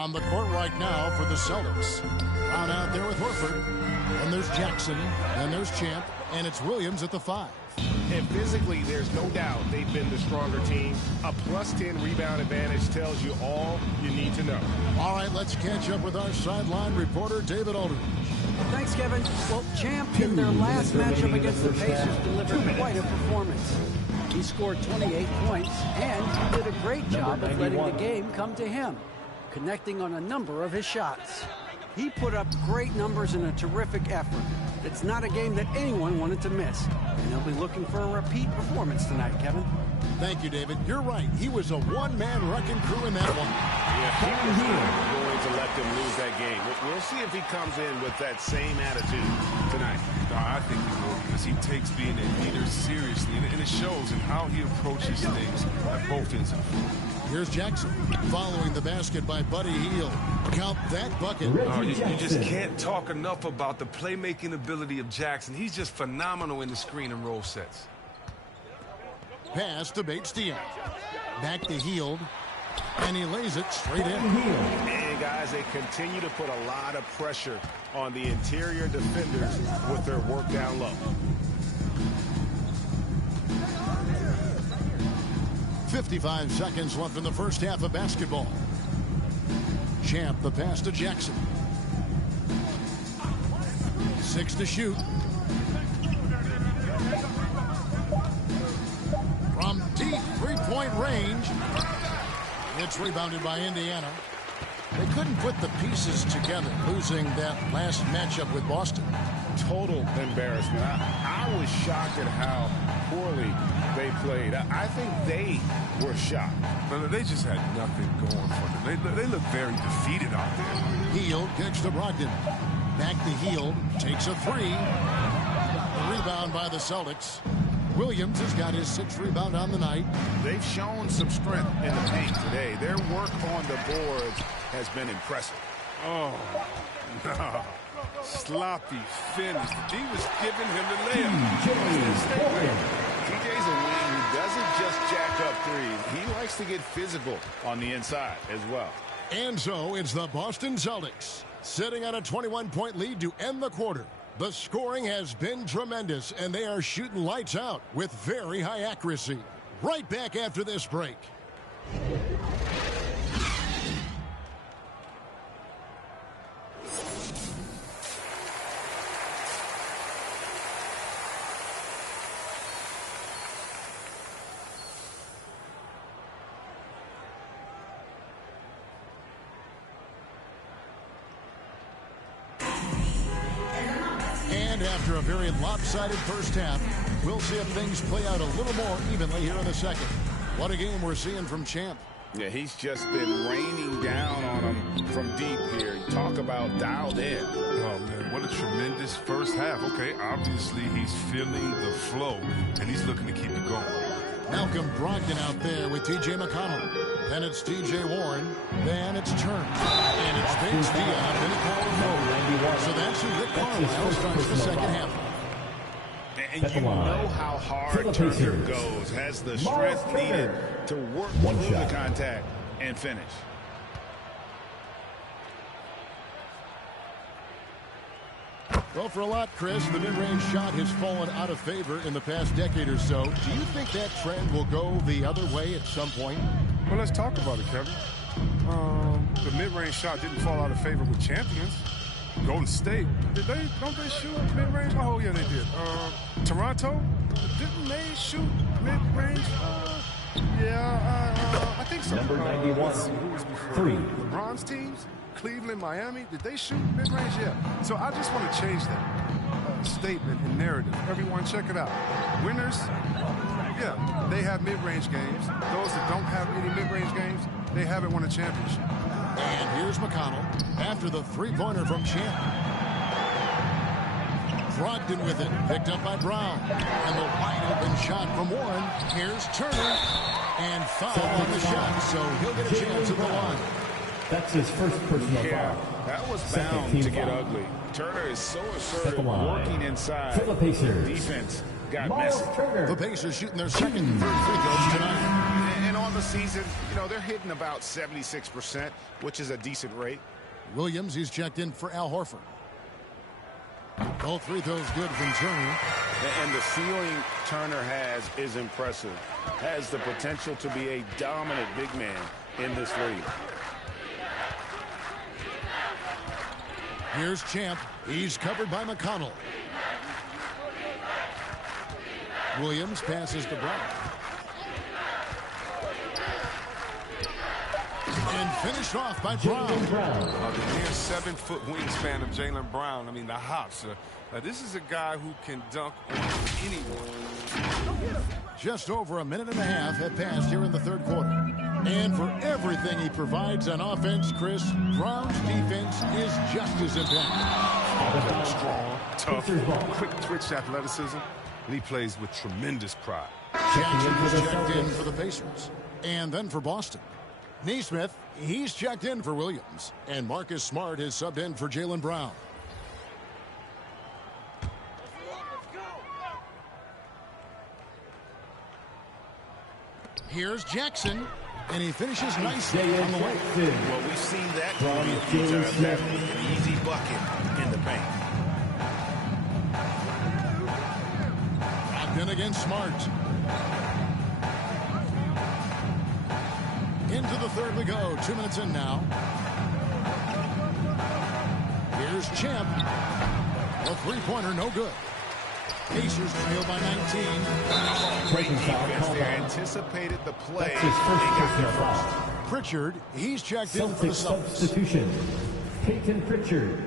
On the court right now for the Celtics. Brown out there with Horford. And there's Jackson. And there's Champ. And it's Williams at the 5. And physically, there's no doubt they've been the stronger team. A +10 rebound advantage tells you all you need to know. All right, let's catch up with our sideline reporter, David Aldridge. Thanks, Kevin. Well, Champ in their last matchup against the Pacers delivered quite a performance. He scored 28 points and did a great job of letting the game come to him, connecting on a number of his shots. He put up great numbers in a terrific effort. It's not a game that anyone wanted to miss, and they'll be looking for a repeat performance tonight, Kevin. Thank you, David. You're right. He was a one-man wrecking crew in that one. Yeah, he was not going to let them lose that game. We'll see if he comes in with that same attitude tonight. I think he will, because he takes being a leader seriously, and it shows in how he approaches things at both ends of the floor. Here's Jackson following the basket by Buddy Hield. Count that bucket. You just can't talk enough about the playmaking ability of Jackson. He's just phenomenal in the screen and roll sets. Pass to Bates-Diop. Back to Hield. And he lays it straight in. And guys, they continue to put a lot of pressure on the interior defenders with their work down low. 55 seconds left in the first half of basketball. Champ, the pass to Jackson. 6 to shoot. From deep three-point range. It's rebounded by Indiana. They couldn't put the pieces together, losing that last matchup with Boston. Total embarrassment. I was shocked at how poorly they played. I think they were shocked. They just had nothing going for them. They look very defeated out there. Hield kicks to Brogdon. Back to Hield. Takes a 3. The rebound by the Celtics. Williams has got his 6th rebound on the night. They've shown some strength in the paint today. Their work on the boards has been impressive. Oh, no. Sloppy finish. The D was giving him the layup. TJ's a wing who doesn't just jack up threes. He likes to get physical on the inside as well. And so it's the Boston Celtics sitting on a 21-point lead to end the quarter. The scoring has been tremendous, and they are shooting lights out with very high accuracy. Right back after this break. After a very lopsided first half, we'll see if things play out a little more evenly here in the second. What a game we're seeing from Champ. Yeah, he's just been raining down on him from deep here. Talk about dialed in. Oh, man, what a tremendous first half. Okay, obviously he's feeling the flow, and he's looking to keep it going. Malcolm Brogdon out there with T.J. McConnell. Then it's T.J. Warren. Then it's Turner. And it's Bates-Diop. Then he called forward. So that's who Rick Carlisle starts the second half. And you know how hard Turner goes. Has the strength needed to work through the contact and finish. Well, for a lot, Chris, the mid-range shot has fallen out of favor in the past decade or so. Do you think that trend will go the other way at some point? Well, let's talk about it, Kevin. The mid-range shot didn't fall out of favor with champions. Golden State, don't they shoot mid-range? Oh, yeah, they did. Toronto, didn't they shoot mid-range? I think so. Number 91, who was before? 3. LeBron's teams, Cleveland, Miami, did they shoot mid-range? Yeah. So I just want to change that statement and narrative. Everyone, check it out. Winners, yeah, they have mid-range games. Those that don't have any mid-range games, they haven't won a championship. And here's McConnell after the three-pointer from Champ. Brogdon with it, picked up by Brown. And the wide-open shot from Warren. Here's Turner. And foul on the shot, so he'll get a chance at the line. That's his first personal foul. That was bound to get ugly. Turner is so assertive, working inside. For the Pacers, defense got messy. The Pacers shooting their second and third free throws tonight. And on the season, you know, they're hitting about 76%, which is a decent rate. Williams, he's checked in for Al Horford. All free throws good from Turner. And the ceiling Turner has is impressive. Has the potential to be a dominant big man in this league. Here's Champ. He's covered by McConnell. Williams passes to Brown. And finished off by Brown. The near 7-foot wingspan of Jaylen Brown. I mean, the hops. This is a guy who can dunk on anyone. Just over a minute and a half have passed here in the third quarter. And for everything he provides on offense, Chris, Brown's defense is just as impactful. Strong, tough, quick twitch athleticism, and he plays with tremendous pride. Jackson was checked in for the Pacers. And then for Boston. Neesmith, he's checked in for Williams. And Marcus Smart has subbed in for Jaylen Brown. Here's Jackson. And he finishes nicely on the way. Well, we've seen that movie a few times now. An easy bucket in the paint. Locked in against Smart. Into the third we go. 2 minutes in now. Here's Champ. A three-pointer, no good. Pacers trail by 19. Great defense there. Anticipated the play. That's his first personal foul. Pritchard, he's checked in for the Celtics Celtics. substitution. Peyton Pritchard.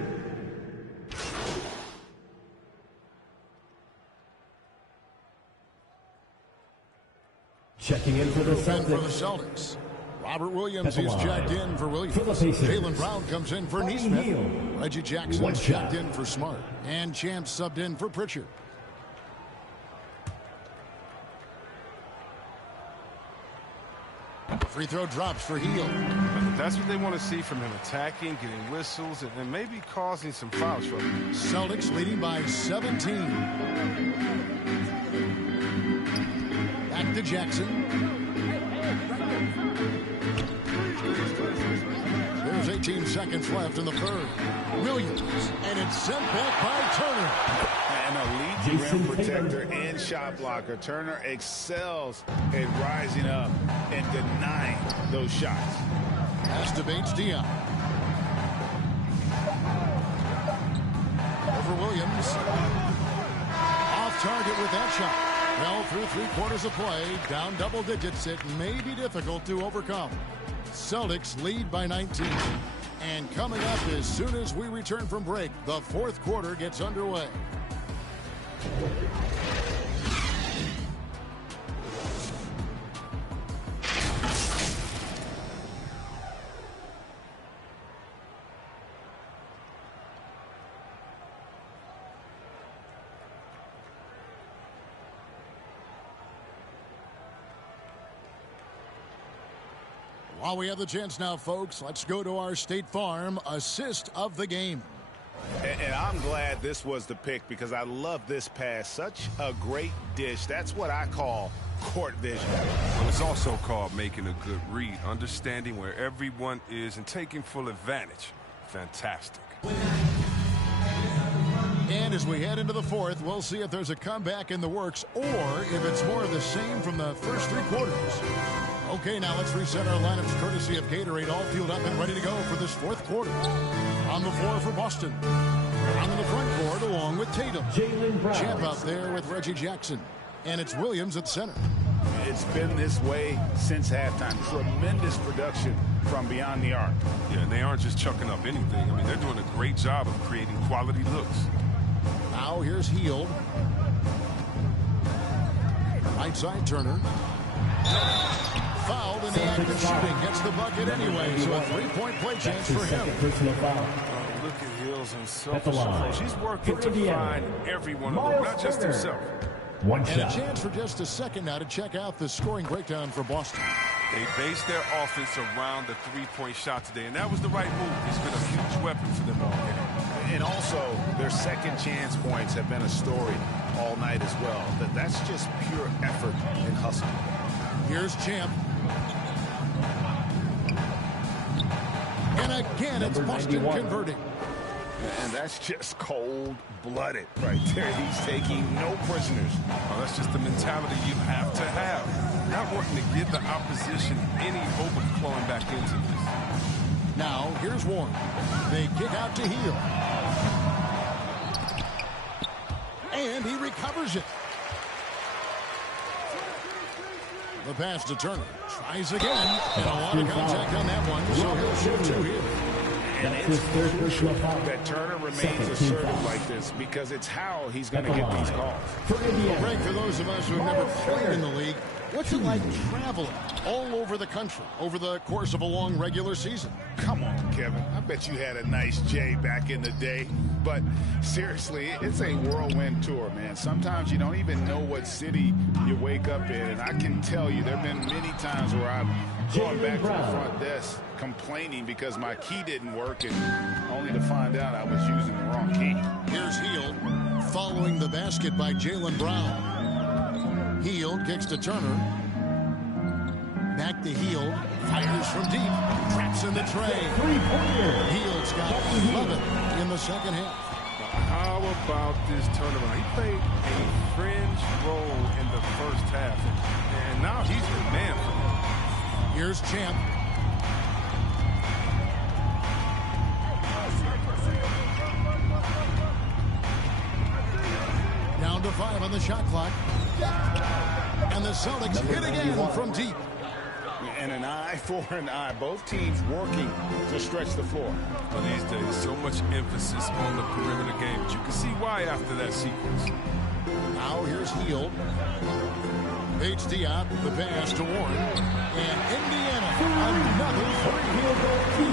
Checking in for the Celtics. Robert Williams is checked in for Williams. Jaylen Brown comes in for Neesmith. Reggie Jackson checked in for Smart. And Champ subbed in for Pritchard. Free throw drops for Hield. That's what they want to see from him, attacking, getting whistles, and maybe causing some foul trouble. Celtics leading by 17. Back to Jackson. There's 18 seconds left in the third. Williams, and it's sent back by Turner. An elite rim protector and shot blocker. Turner excels at rising up and denying those shots. Pass to Bates-Diop. Over Williams. Off target with that shot. Well, through 3/4 of play, down double digits, it may be difficult to overcome. Celtics lead by 19. And coming up as soon as we return from break, the fourth quarter gets underway. While we have the chance now, folks, let's go to our State Farm assist of the game. And I'm glad this was the pick because I love this pass. Such a great dish. That's what I call court vision. Well, it's also called making a good read, understanding where everyone is and taking full advantage. Fantastic. And as we head into the fourth, we'll see if there's a comeback in the works or if it's more of the same from the first 3 quarters. Okay, now let's reset our lineups courtesy of Gatorade, all fueled up and ready to go for this fourth quarter. On the floor for Boston. On the front court along with Tatum. Jaylen Brown. Champ out there with Reggie Jackson. And it's Williams at center. It's been this way since halftime. Tremendous production from beyond the arc. Yeah, and they aren't just chucking up anything. I mean, they're doing a great job of creating quality looks. Now here's Hield. Right side Turner. Fouled in the act of shooting. Gets the bucket anyway, so a 3-point play chance for him. Personal foul. Look at Hill's and At the line. He's working For to Indiana, find everyone, Miles not just Turner. himself. One And a shot. chance for just a second now to check out the scoring breakdown for Boston. They based their offense around the three-point shot today, and that was the right move. It's been a huge weapon for them all game. And also, their second chance points have been a story all night as well. That's just pure effort and hustle. Here's Champ. And again, it's Boston 91. Converting. And that's just cold-blooded right there. He's taking no prisoners. Oh, that's just the mentality you have to have. Not wanting to give the opposition any hope of clawing back into this. Now, here's Warren. They kick out to Heel. And he recovers it. The pass to Turner. Tries again. And a lot of contact on that one, so he'll shoot two here. And it's crucial that Turner remains assertive like this because it's how he's going to get these calls. Well, Greg, for those of us who have never played in the league, what's it like traveling all over the country over the course of a long regular season? Come on, Kevin. I bet you had a nice J back in the day. But seriously, it's a whirlwind tour, man. Sometimes you don't even know what city you wake up in. And I can tell you there have been many times where I've gone back to the front desk complaining because my key didn't work and only to find out I was using the wrong key. Here's Hield following the basket by Jaylen Brown. Hield kicks to Turner. Back to Hield. Fires from deep. Traps in the tray. Hield's got 11 in the second half. How about this turnaround? He played a fringe role in the first half. And now he's the man for him. Here's Champ. Down to 5 on the shot clock. And the Celtics hit again from deep. And an eye for an eye. Both teams working to stretch the floor. Well, these days, so much emphasis on the perimeter game. But you can see why after that sequence. Now here's Hield. Bates Diop, the pass to Warren. And Indiana, another three.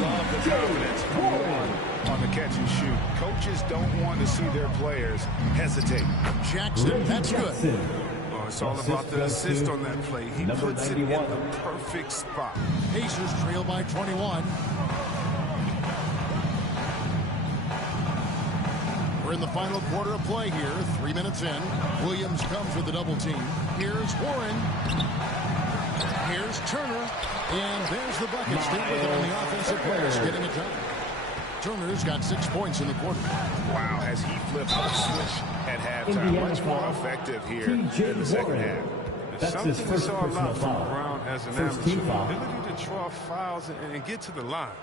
Love the confidence on the catch and shoot. Coaches don't want to see their players hesitate. Jackson, that's good. Oh, it's all about the assist on that play. He puts it in the perfect spot. Pacers trail by 21. We're in the final quarter of play here. 3 minutes in. Williams comes with the double team. Here's Warren. Here's Turner. And there's the bucket. Stay with it on the offensive players getting it done. Turner's got 6 points in the quarter. Wow, as he flips the switch at halftime. Much more effective here in the second half. That's something we saw a lot from Brown as an amateur. Ability to draw fouls and get to the line.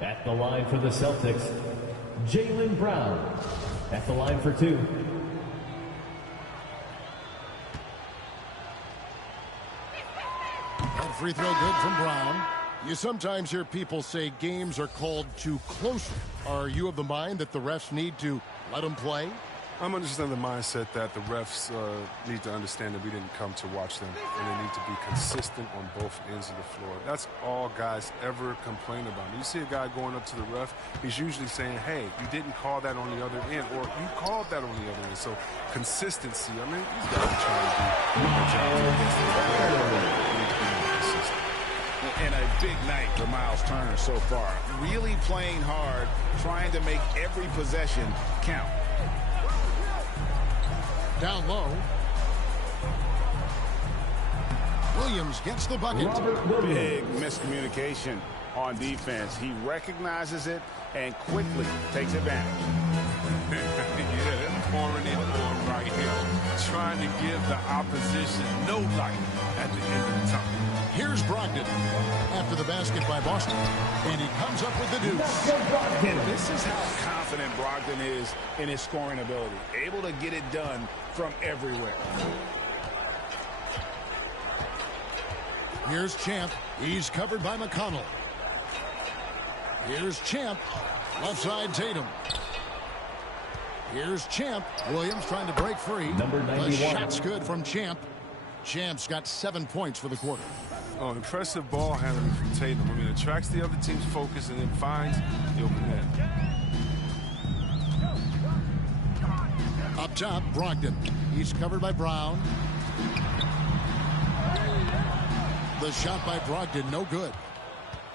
At the line for the Celtics, Jaylen Brown. At the line for 2. And free throw good from Brown. You sometimes hear people say games are called too closely. Are you of the mind that the refs need to let them play? I'm understanding the mindset that the refs need to understand that we didn't come to watch them, and they need to be consistent on both ends of the floor. That's all guys ever complain about. You see a guy going up to the ref, he's usually saying, hey, you didn't call that on the other end, or you called that on the other end. So consistency, I mean, these guys are trying to do a job against the consistent. And a big night for Miles Turner so far. Really playing hard, trying to make every possession count. Down low. Williams gets the bucket. Big miscommunication on defense. He recognizes it and quickly takes advantage. Yeah, they're pouring it on right here. Trying to give the opposition no light at the end of the tunnel. Here's Brogdon after the basket by Boston. And he comes up with the deuce. This is how confident Brogdon is in his scoring ability. Able to get it done from everywhere. Here's Champ. He's covered by McConnell. Here's Champ. Left side Tatum. Here's Champ. Williams trying to break free. Number 91. The shot's good from Champ. Champ's got 7 points for the quarter. Oh, impressive ball handling from Tatum. I mean, attracts the other team's focus and then finds the open net. Up top, Brogdon. He's covered by Brown. The shot by Brogdon, no good.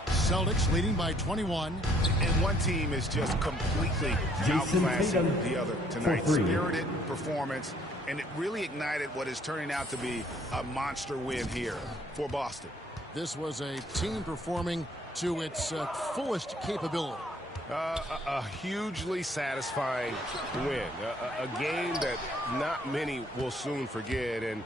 Celtics leading by 21. And one team is just completely outclassing the other tonight. Spirited performance, and it really ignited what is turning out to be a monster win here for Boston. This was a team performing to its fullest capability? A hugely satisfying win. A game that not many will soon forget. And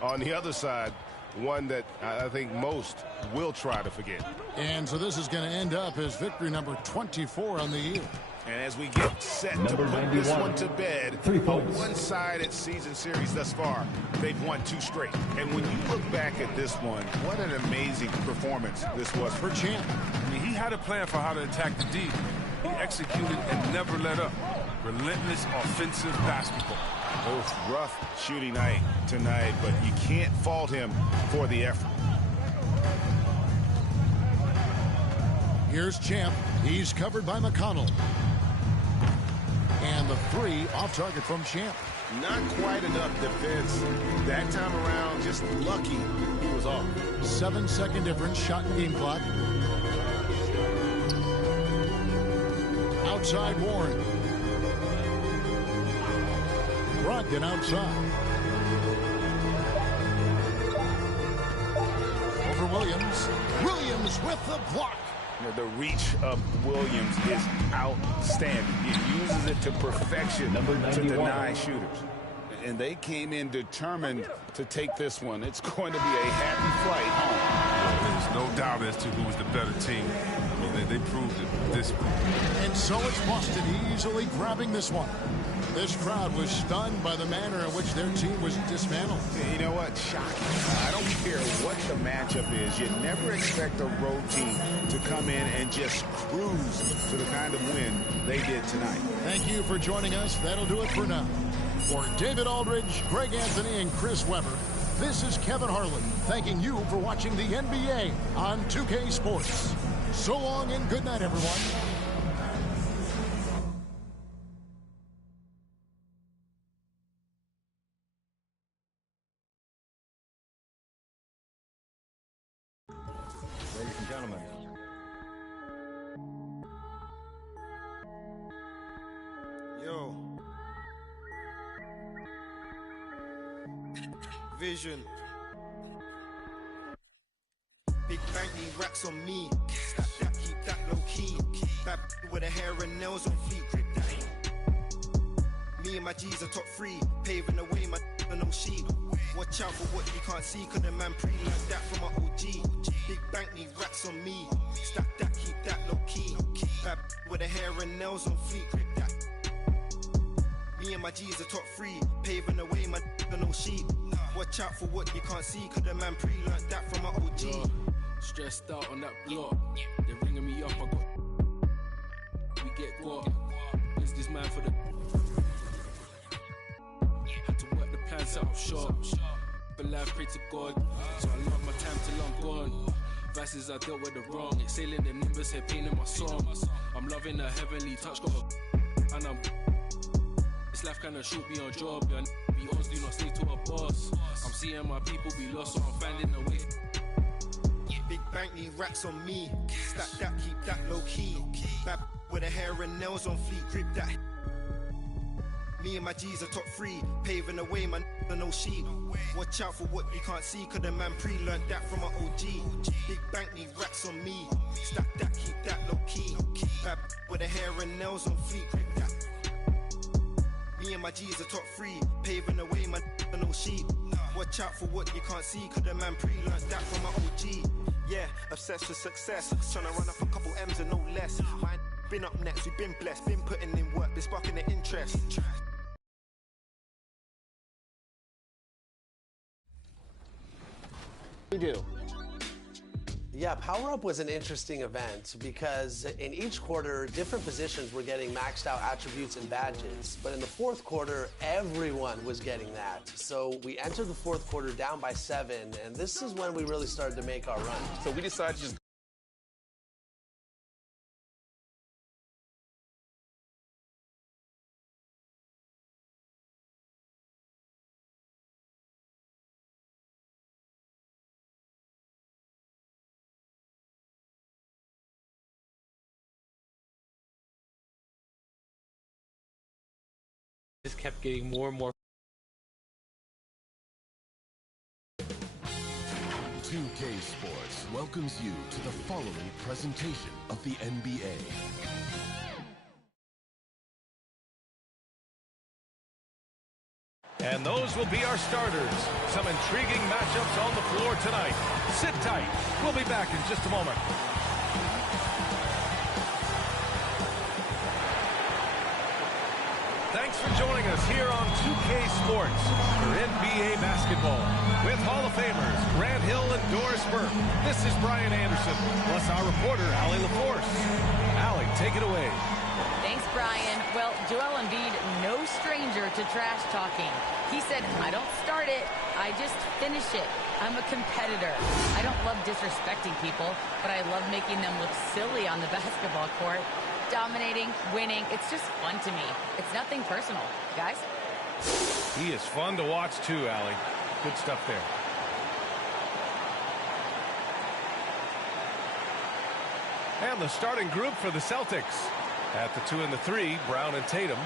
on the other side, one that I think most will try to forget. And so this is going to end up as victory number 24 on the year. And as we get set to put this one to bed, on one side at season series thus far, they've won 2 straight. And when you look back at this one, what an amazing performance this was for Champ. I mean, he had a plan for how to attack the D. He executed and never let up. Relentless offensive basketball. Rough shooting night tonight, but you can't fault him for the effort. Here's Champ. He's covered by McConnell. And the 3 off target from Champ. Not quite enough defense that time around. Just lucky he was off. 7-second difference, shot and game clock. Outside Warren. Brogdon outside. Over Williams. Williams with the block. The reach of Williams is outstanding. He uses it to perfection to deny shooters. And they came in determined to take this one. It's going to be a happy flight home. There's no doubt as to who was the better team. I mean, they proved it this week. And so it's Boston easily grabbing this one. This crowd was stunned by the manner in which their team was dismantled. You know what? Shocking. I don't care what the matchup is. You never expect a road team to come in and just cruise to the kind of win they did tonight. Thank you for joining us. That'll do it for now. For David Aldridge, Greg Anthony, and Chris Webber, this is Kevin Harlan thanking you for watching the NBA on 2K Sports. So long and good night, everyone. Ladies and gentlemen. Yo. Vision. Big bank need racks on me. Stack that, keep that low key. Bad with the hair and nails on fleek. Grip that. Me and my G's are top 3. Paving the way, my no sheep. Watch out for what you can't see, cause the man pre-learned that from my OG. Big bank need racks on me. Stack that, keep that low key. Bad with the hair and nails on fleek. Grip that. Me and my G's are top 3. Paving the way, my no sheep. Watch out for what you can't see, cause the man pre-learned that from my OG. Stressed out on that block. They're ringing me up, I got. We get got. Is this man for the. Had to work the plan, set up shop. But life, pray to God. So I love my time till I'm gone. Vices I dealt with the wrong. Exhaling the nimbus, head pain in my song. I'm loving a heavenly touch, got a. And I'm. This life kinda shoot me on job. Yeah, be honest, do not stay to a boss. I'm seeing my people be lost, so I'm finding a way. Big bank need racks on me. Stack that, keep that low key. Bad with the hair and nails on fleek. Grip that. Me and my G's are top 3. Paving the way, my no sheep. Watch out for what you can't see, cause the man pre-learned that from my OG. Big bank need racks on me. Stack that, keep that low key. Bad with the hair and nails on fleek. Grip that. Me and my G's are top 3. Paving the way, my no sheep. Watch out for what you can't see, cause the man pre-learned that from my OG. Yeah, obsessed with success. Trying to run up a couple M's and no less. Mine been up next, we've been blessed. Been putting in work, been sparking the interest. We do. Yeah, Power Up was an interesting event because in each quarter, different positions were getting maxed out attributes and badges. But in the fourth quarter, everyone was getting that. So we entered the fourth quarter down by 7, and this is when we really started to make our run. So we decided to just kept getting more and more. 2K Sports welcomes you to the following presentation of the NBA. And those will be our starters. Some intriguing matchups on the floor tonight. Sit tight. We'll be back in just a moment. Thanks for joining us here on 2K Sports for NBA basketball. With Hall of Famers Grant Hill and Doris Burke. This is Brian Anderson, plus our reporter, Allie LaForce. Allie, take it away. Thanks, Brian. Well, Joel Embiid, no stranger to trash talking. He said, I don't start it, I just finish it. I'm a competitor. I don't love disrespecting people, but I love making them look silly on the basketball court. Dominating, winning, it's just fun to me. It's nothing personal, guys. He is fun to watch too, Allie. Good stuff there. And the starting group for the Celtics. At the 2 and the 3, Brown and Tatum.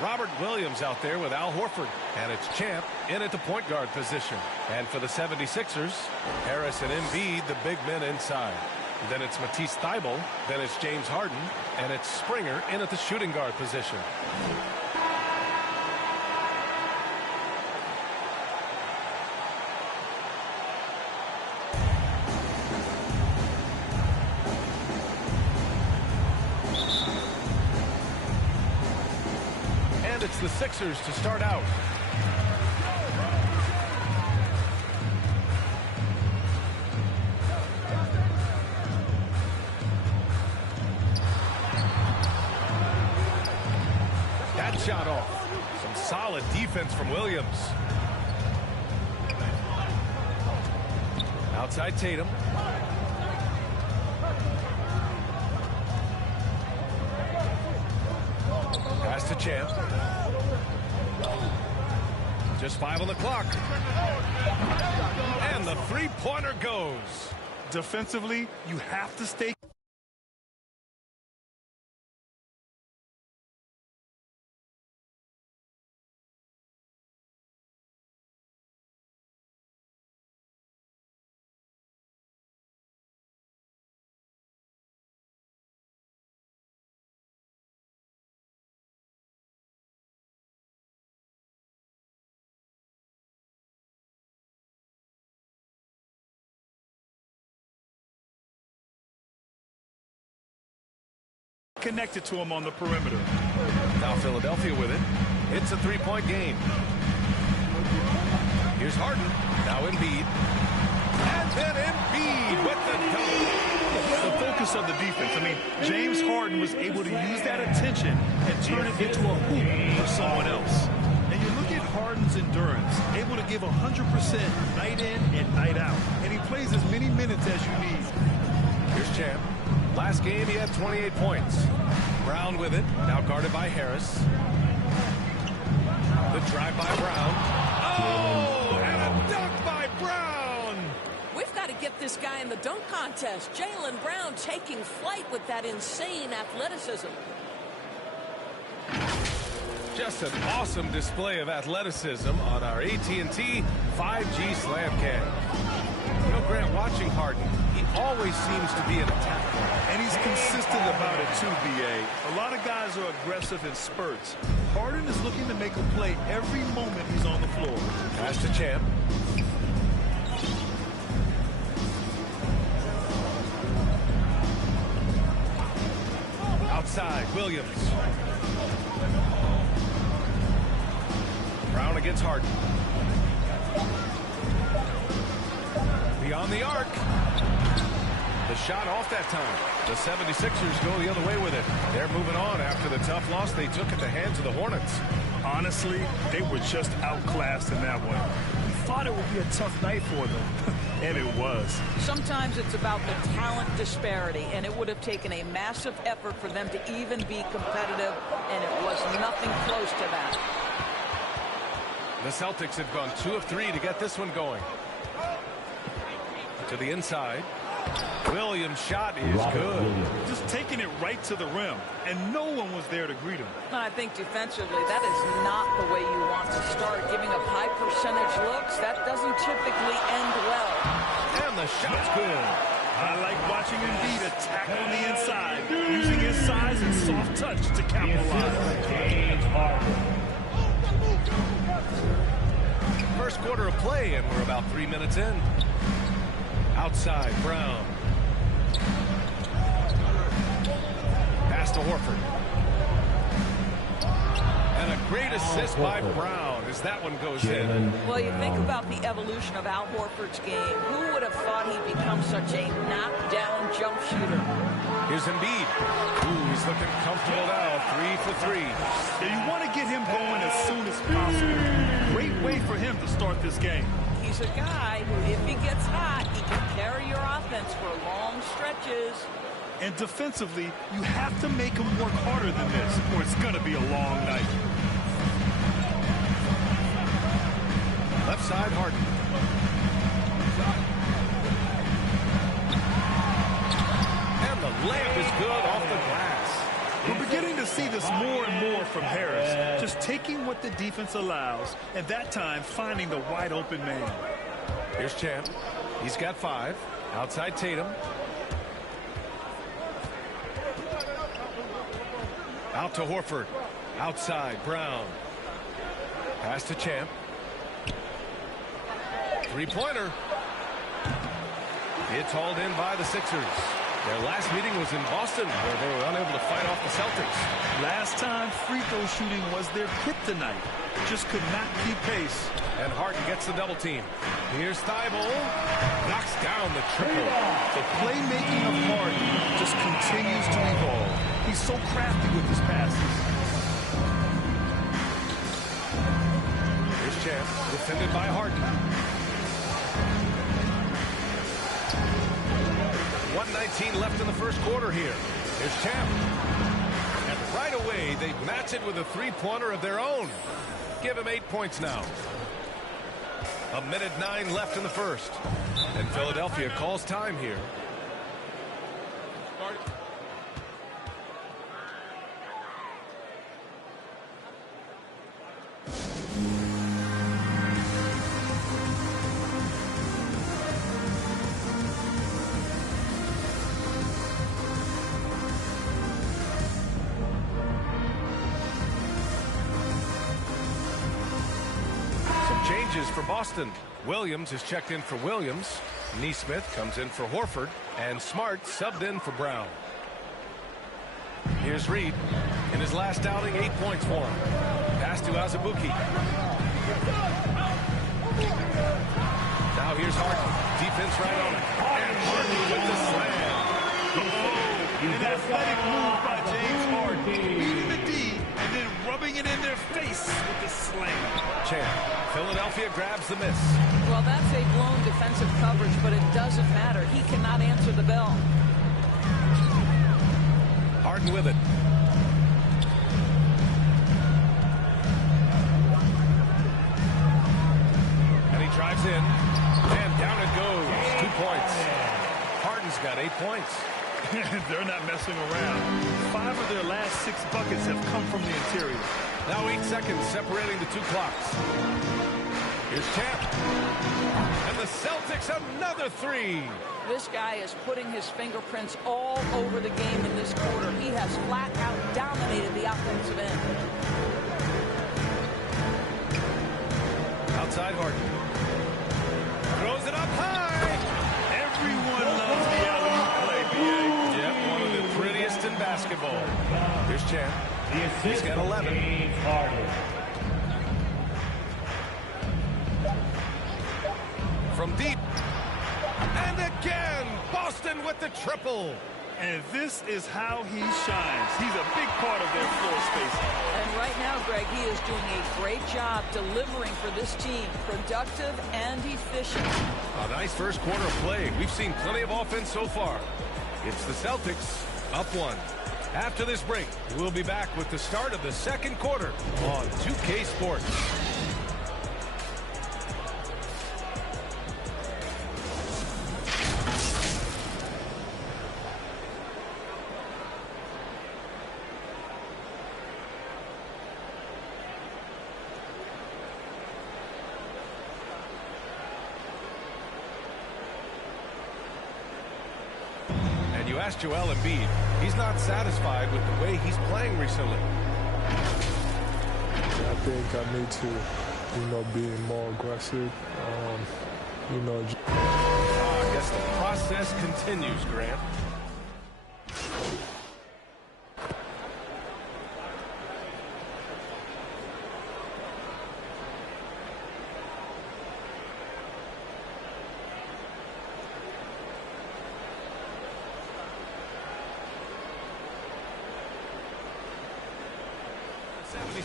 Robert Williams out there with Al Horford. And it's Champ in at the point guard position. And for the 76ers, Harris and Embiid, the big men inside. Then it's Matisse Thybulle. Then it's James Harden. And it's Springer in at the shooting guard position. And it's the Sixers to start out. That shot off. Some solid defense from Williams. Outside Tatum. Pass to Champ. Just 5 on the clock. And the three-pointer goes. Defensively, you have to stay. Connected to him on the perimeter. Now Philadelphia with it. It's a three-point game. Here's Harden. Now Embiid. And then Embiid with the dunk. The focus of the defense. I mean, James Harden was able to use that attention and turn it into a hoop for someone else. And you look at Harden's endurance, able to give 100% night in and night out. And he plays as many minutes as you need. Here's Champ. Last game, he had 28 points. Brown with it, now guarded by Harris. The drive by Brown. Oh, and a dunk by Brown. We've got to get this guy in the dunk contest. Jaylen Brown taking flight with that insane athleticism. Just an awesome display of athleticism on our AT&T 5G Slam Cam. You know, Grant, watching Harden, he always seems to be an attack player. And he's consistent about it too, B.A. A lot of guys are aggressive in spurts. Harden is looking to make a play every moment he's on the floor. Pass to Champ. Outside, Williams. Brown against Harden. Beyond the arc. The shot off that time. The 76ers go the other way with it. They're moving on after the tough loss they took at the hands of the Hornets. Honestly, they were just outclassed in that one. We thought it would be a tough night for them, and it was. Sometimes it's about the talent disparity, and it would have taken a massive effort for them to even be competitive, and it was nothing close to that. The Celtics have gone 2 of 3 to get this one going. To the inside. Williams' shot is good. Just taking it right to the rim, and no one was there to greet him. I think defensively, that is not the way you want to start. Giving up high percentage looks, that doesn't typically end well. And the shot's good. I like watching Embiid attack on the inside, using his size and soft touch to capitalize. First quarter of play, and we're about 3 minutes in. Outside, Brown. Pass to Horford. And a great assist by Brown as that one goes in. Well, you think about the evolution of Al Horford's game. Who would have thought he'd become such a knockdown jump shooter? Here's Embiid. Ooh, he's looking comfortable now. 3 for 3. And you want to get him going as soon as possible. Great way for him to start this game. He's a guy who, if he gets hot, he can carry your offense for long stretches. And defensively, you have to make him work harder than this, or it's going to be a long night. Left side, Harden. And the layup is good off the glass. We're beginning to see this more and more from Harris, just taking what the defense allows, and that time finding the wide open man. Here's Champ. He's got 5. Outside Tatum. Out to Horford. Outside, Brown. Pass to Champ. Three-pointer. It's hauled in by the Sixers. Their last meeting was in Boston, where they were unable to fight off the Celtics. Last time, free throw shooting was their kryptonite. Just could not keep pace. And Harden gets the double team. Here's Thibault. Knocks down the triple. The playmaking of Harden just continues to evolve. He's so crafty with his passes. Here's Champ, defended by Harden. 1:19 left in the first quarter here. Here's Champ. And right away, they match it with a three-pointer of their own. Give him 8 points now. 1:09 left in the first. And Philadelphia calls time here. Changes for Boston. Williams is checked in for Williams. Nesmith comes in for Horford. And Smart subbed in for Brown. Here's Reed. In his last outing, 8 points for him. Pass to Azubuike. Now here's Harden. Defense right on it. And Harden with the slam. An athletic move by James Harden. Beating the D and then rubbing it in their face with the slam. Champ. Philadelphia grabs the miss. Well, that's a blown defensive coverage, but it doesn't matter. He cannot answer the bell. Harden with it. And he drives in. And down it goes. 2 points. Harden's got 8 points. They're not messing around. 5 of their last 6 buckets have come from the interior. Now 8 seconds separating the two clocks. Here's Champ. And the Celtics another 3. This guy is putting his fingerprints all over the game in this quarter. He has flat out dominated the offensive end. Outside Harden. Throws it up high. Everyone loves the alley-oop play, B.A. Yep, one of the prettiest in basketball. Here's Champ. He's got 11. From deep. And again, Boston with the triple. And this is how he shines. He's a big part of their floor space. And right now, Greg, he is doing a great job delivering for this team. Productive and efficient. A nice first quarter of play. We've seen plenty of offense so far. It's the Celtics up 1. After this break, we'll be back with the start of the second quarter on 2K Sports. asked Joel Embiid. He's not satisfied with the way he's playing recently. I think I need to, be more aggressive. I guess the process continues, Grant.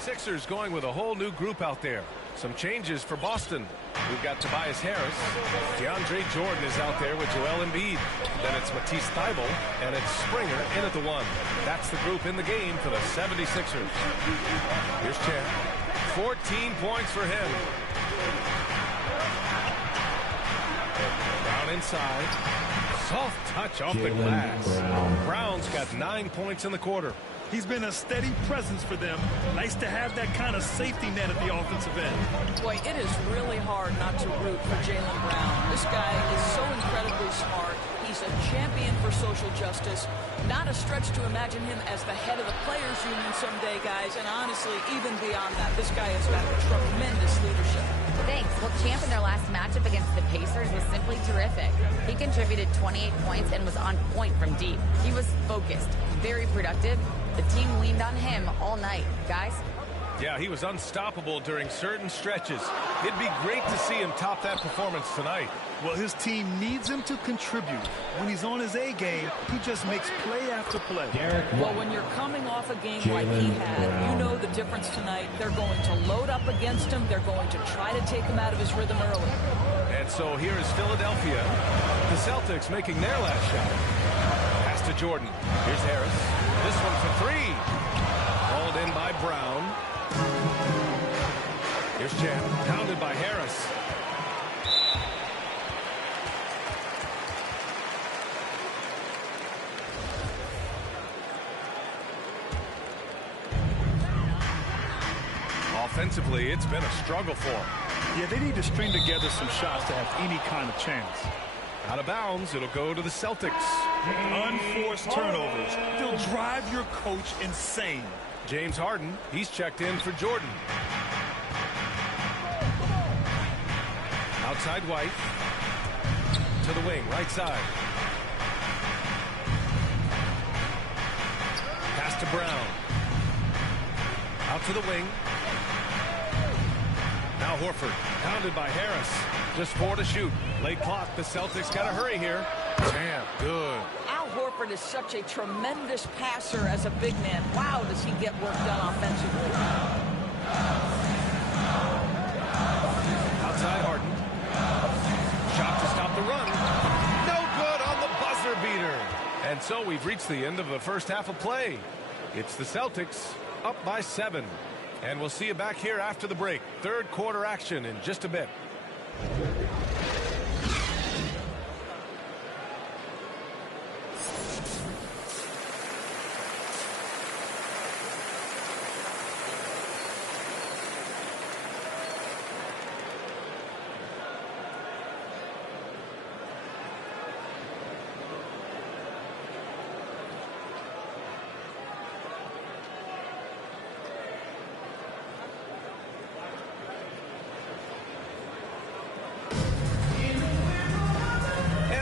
Sixers going with a whole new group out there. Some changes for Boston. We've got Tobias Harris. DeAndre Jordan is out there with Joel Embiid. Then it's Matisse Thybulle, and it's Springer in at the 1. That's the group in the game for the 76ers. Here's Champ. 14 points for him. Brown inside. Soft touch off the glass. Brown's got 9 points in the quarter. He's been a steady presence for them. Nice to have that kind of safety net at the offensive end. Boy, it is really hard not to root for Jaylen Brown. This guy is so incredibly smart. He's a champion for social justice. Not a stretch to imagine him as the head of the Players Union someday, guys. And honestly, even beyond that, this guy has got tremendous leadership. Thanks. Well, Champ in their last matchup against the Pacers was simply terrific. He contributed 28 points and was on point from deep. He was focused, very productive. The team leaned on him all night. Guys? Yeah, he was unstoppable during certain stretches. It'd be great to see him top that performance tonight. Well, his team needs him to contribute. When he's on his A game, he just makes play after play. Well, when you're coming off a game like he had, you know the difference tonight. They're going to load up against him. They're going to try to take him out of his rhythm early. And so here is Philadelphia. The Celtics making their last shot. Pass to Jordan. Here's Harris. This one for 3. Hauled in by Brown. Here's Champ. Pounded by Harris. Offensively, it's been a struggle for them. Yeah, they need to string together some shots to have any kind of chance. Out of bounds, it'll go to the Celtics. Unforced turnovers. They'll drive your coach insane. James Harden, he's checked in for Jordan. Outside White. To the wing, right side. Pass to Brown. Out to the wing. Now Horford, pounded by Harris. Just 4 to shoot. Late clock, the Celtics got to hurry here. Damn, good. Al Horford is such a tremendous passer as a big man. Wow, does he get work done offensively. Outside Harden. Shot to stop the run. No good on the buzzer beater. And so we've reached the end of the first half of play. It's the Celtics up by 7. And we'll see you back here after the break. Third quarter action in just a bit.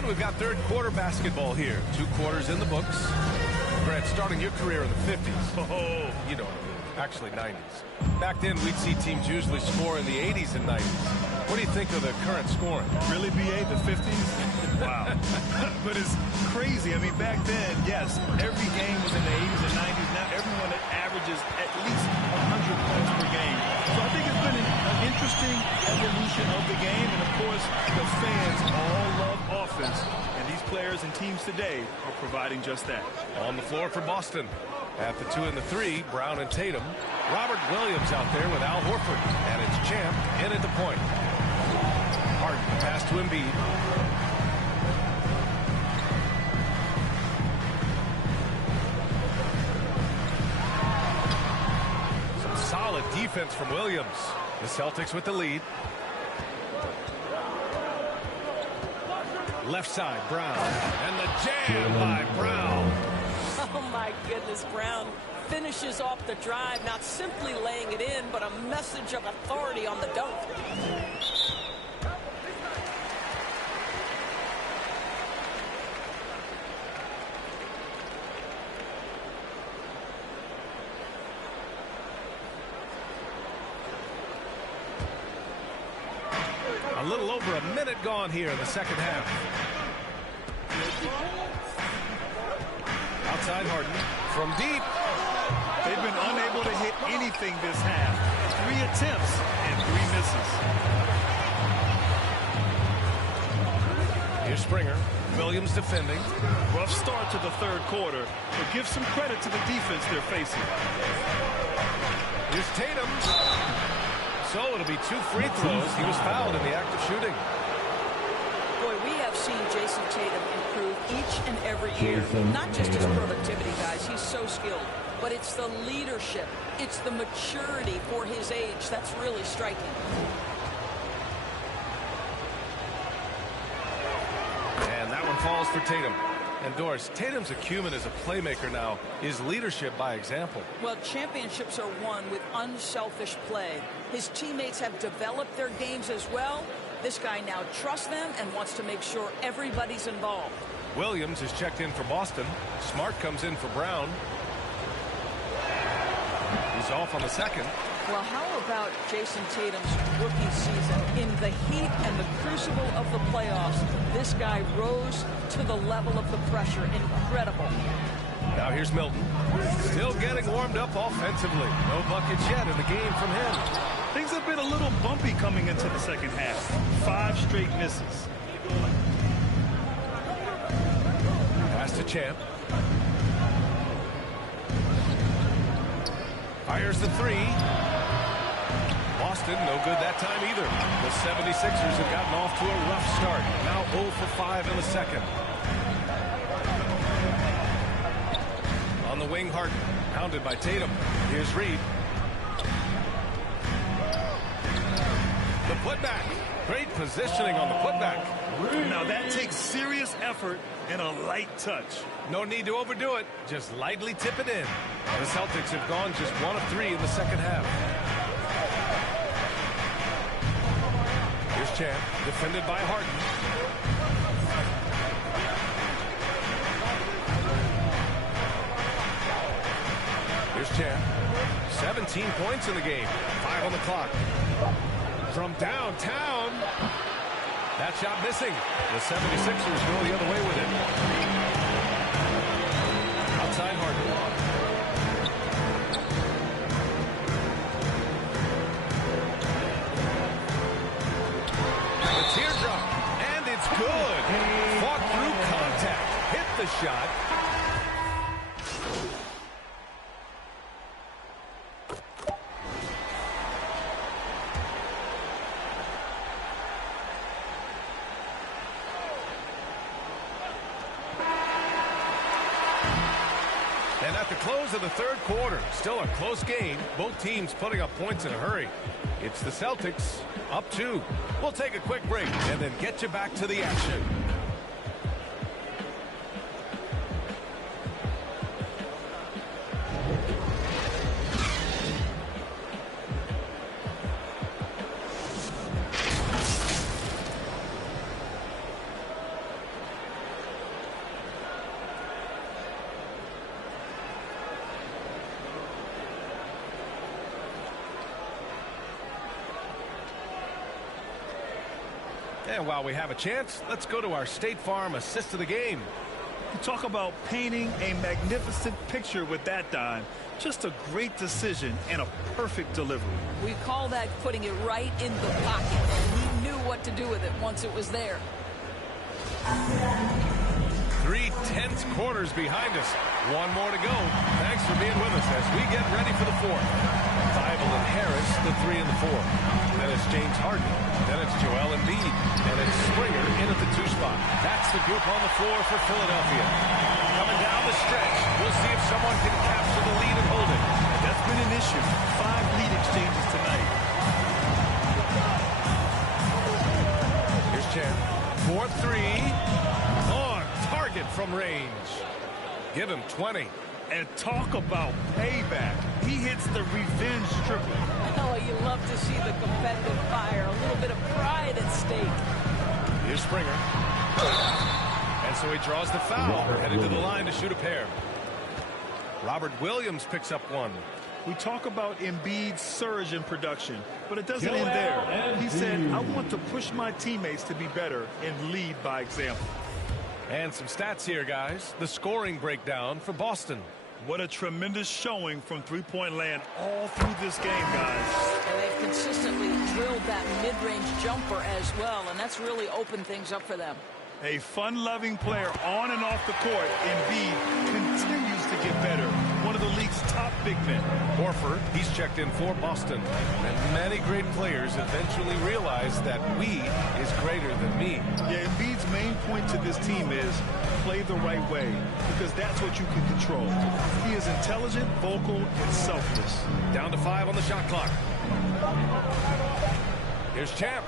We've got third quarter basketball here. 2 quarters in the books. Grant, starting your career in the 50s. Oh, you know, actually 90s. Back then, we'd see teams usually score in the 80s and 90s. What do you think of the current scoring? Really, BA, the 50s? Wow. But it's crazy. I mean, back then, yes, every game was in the 80s and 90s. Now everyone averages at least 100 points per game. So I think it's been an interesting evolution of the game. And, of course, the fans all love offense. And these players and teams today are providing just that. On the floor for Boston. At the 2 and the 3, Brown and Tatum. Robert Williams out there with Al Horford. And it's Champ in at the point. Harden pass to Embiid. Some solid defense from Williams. The Celtics with the lead. Left side, Brown. And the jam slam by Brown. Oh, my goodness, Brown finishes off the drive, not simply laying it in, but a message of authority on the dunk. A little over a minute gone here in the second half. Outside Harden from deep. They've been unable to hit anything this half. 3 attempts and 3 misses. Here's Springer. Williams defending. Rough start to the third quarter, but give some credit to the defense they're facing. Here's Tatum. So it'll be 2 free throws. He was fouled in the act of shooting. Boy, we have seen Jason Tatum improve each and every year. Not just his productivity, guys. He's so skilled. But it's the leadership. It's the maturity for his age that's really striking. And that one falls for Tatum. And Doris, Tatum's acumen as a playmaker now is leadership by example. Well, championships are won with unselfish play. His teammates have developed their games as well. This guy now trusts them and wants to make sure everybody's involved. Williams is checked in for Boston. Smart comes in for Brown. He's off on the second. Well, how about Jason Tatum's rookie season? In the heat and the crucible of the playoffs, this guy rose to the level of the pressure. Incredible. Now here's Milton. Still getting warmed up offensively. No buckets yet in the game from him. Things have been a little bumpy coming into the second half. 5 straight misses. Pass to Champ. Fires the 3. Boston, no good that time either. The 76ers have gotten off to a rough start. Now 0 for 5 in the second. On the wing, Harden, pounded by Tatum. Here's Reed. The putback. Great positioning on the putback. Now that takes serious effort and a light touch. No need to overdo it. Just lightly tip it in. The Celtics have gone just 1 of 3 in the second half. Here's Champ, defended by Harden. Here's Champ. 17 points in the game. 5 on the clock. From downtown. That shot missing. The 76ers go the other way with it. Outside Harden. The teardrop. And it's good. Fought through contact. Hit the shot. And at the close of the third quarter, still a close game. Both teams putting up points in a hurry. It's the Celtics up 2. We'll take a quick break and then get you back to the action. And while we have a chance, let's go to our State Farm assist of the game. You talk about painting a magnificent picture with that dime. Just a great decision and a perfect delivery. We call that putting it right in the pocket. He knew what to do with it once it was there. 3 tense quarters behind us. 1 more to go. Thanks for being with us as we get ready for the 4th. Thibault and Harris, the 3 and the 4. Then it's James Harden. Then it's Joel Embiid. And it's Springer in at the 2 spot. That's the group on the floor for Philadelphia. Coming down the stretch, we'll see if someone can capture the lead and hold it. That's been an issue. 5 lead exchanges tonight. Here's Champ. 4-3. On target from range. Give him 20. And talk about payback. He hits the revenge triple. Oh, you love to see the competitive fire. A little bit of pride at stake. Here's Springer. And so he draws the foul, headed to the line to shoot a pair. Robert Williams picks up one. We talk about Embiid's surge in production, but it doesn't end there. He said, I want to push my teammates to be better and lead by example. And some stats here, guys. The scoring breakdown for Boston. What a tremendous showing from three-point land all through this game, guys. And they've consistently drilled that mid-range jumper as well, and that's really opened things up for them. A fun-loving player on and off the court, Embiid continues to get better. One of the league's top big men. Horford, he's checked in for Boston. And many great players eventually realize that we is greater than me. Yeah, Embiid's main point to this team is play the right way, because that's what you can control. He is intelligent, vocal, and selfless. Down to 5 on the shot clock. Here's Champ.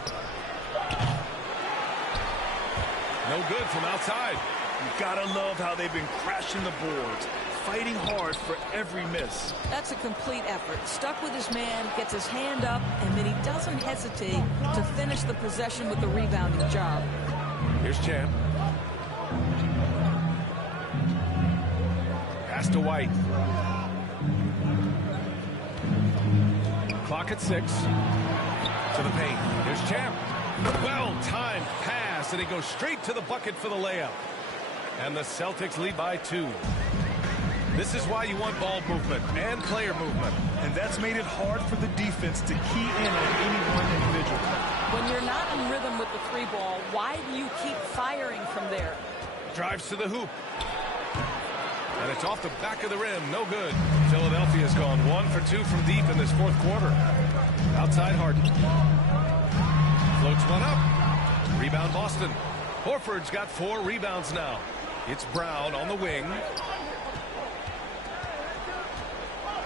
No good from outside. You gotta love how they've been crashing the boards, fighting hard for every miss. That's a complete effort. Stuck with his man, gets his hand up, and then he doesn't hesitate to finish the possession with the rebounding job. Here's Champ. Pass to White. Clock at 6. To the paint. Here's Champ. Well-timed pass, and he goes straight to the bucket for the layup. And the Celtics lead by 2. This is why you want ball movement and player movement. And that's made it hard for the defense to key in on any one individual. When you're not in rhythm with the 3-ball, why do you keep firing from there? Drives to the hoop. And it's off the back of the rim. No good. Philadelphia's gone 1 for 2 from deep in this fourth quarter. Outside Harden. Floats one up. Rebound Boston. Horford's got 4 rebounds now. It's Brown on the wing.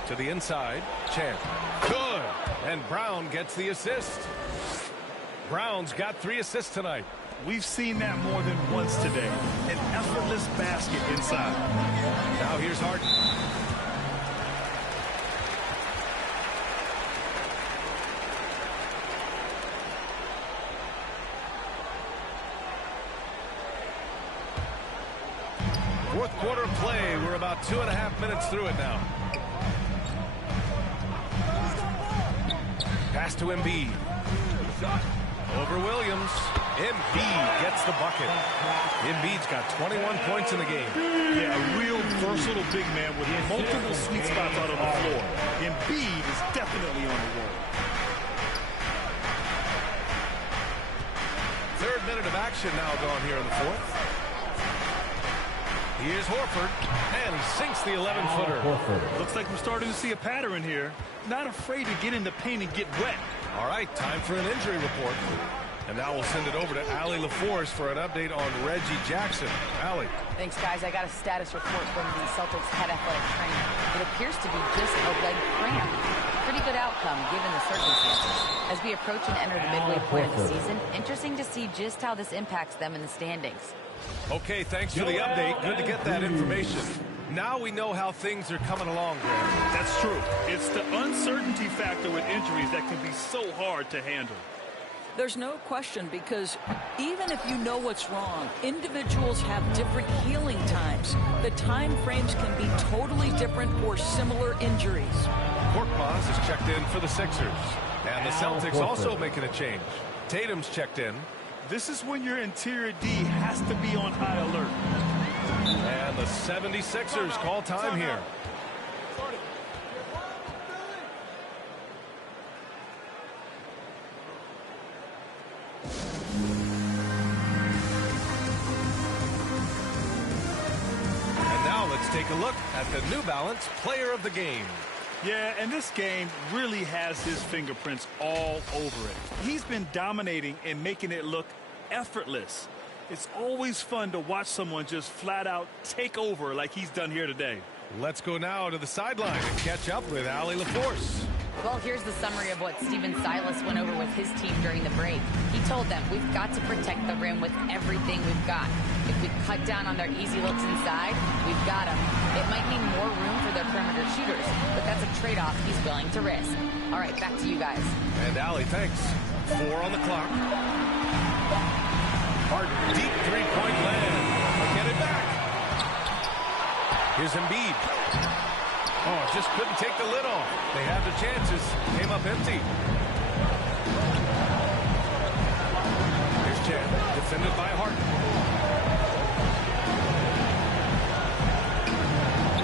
To the inside. Champ. Good. And Brown gets the assist. Brown's got 3 assists tonight. We've seen that more than once today. An effortless basket inside. Now here's Harden. Fourth quarter play. We're about 2.5 minutes through it now. Pass to Embiid. Over Williams. Embiid gets the bucket. Embiid's got 21 points in the game. Yeah, a real versatile big man with multiple sweet spots out on the floor. Embiid is definitely on the roll. Third minute of action now gone here in the fourth. Here's Horford, and he sinks the 11-footer. Looks like we're starting to see a pattern here. Not afraid to get in the paint and get wet. All right, time for an injury report. And now we'll send it over to Allie LaForce for an update on Reggie Jackson. Allie. Thanks, guys. I got a status report from the Celtics head athletic trainer. It appears to be just a leg cramp. Pretty good outcome given the circumstances. As we approach and enter the midway point of the season, interesting to see just how this impacts them in the standings. Okay, thanks for the update. Good to get that information. Now we know how things are coming along, Graham. That's true. It's the uncertainty factor with injuries that can be so hard to handle. There's no question, because even if you know what's wrong, individuals have different healing times. The time frames can be totally different for similar injuries. Korkmaz is checked in for the Sixers. And the Celtics also making a change. Tatum's checked in. This is when your interior D has to be on high alert. And the 76ers call time here. And now let's take a look at the New Balance Player of the Game. Yeah, and this game really has his fingerprints all over it. He's been dominating and making it look effortless. It's always fun to watch someone just flat out take over like he's done here today. Let's go now to the sideline and catch up with Allie LaForce. Well, here's the summary of what Steven Silas went over with his team during the break. He told them, we've got to protect the rim with everything we've got. If we cut down on their easy looks inside, we've got them. It might mean more room for their perimeter shooters, but that's a trade-off he's willing to risk. All right, back to you guys. And Allie, thanks. 4 on the clock. Harden, deep three-point land. Get it back. Here's Embiid. Oh, just couldn't take the lid off. They had the chances. Came up empty. Here's Chan, defended by Harden.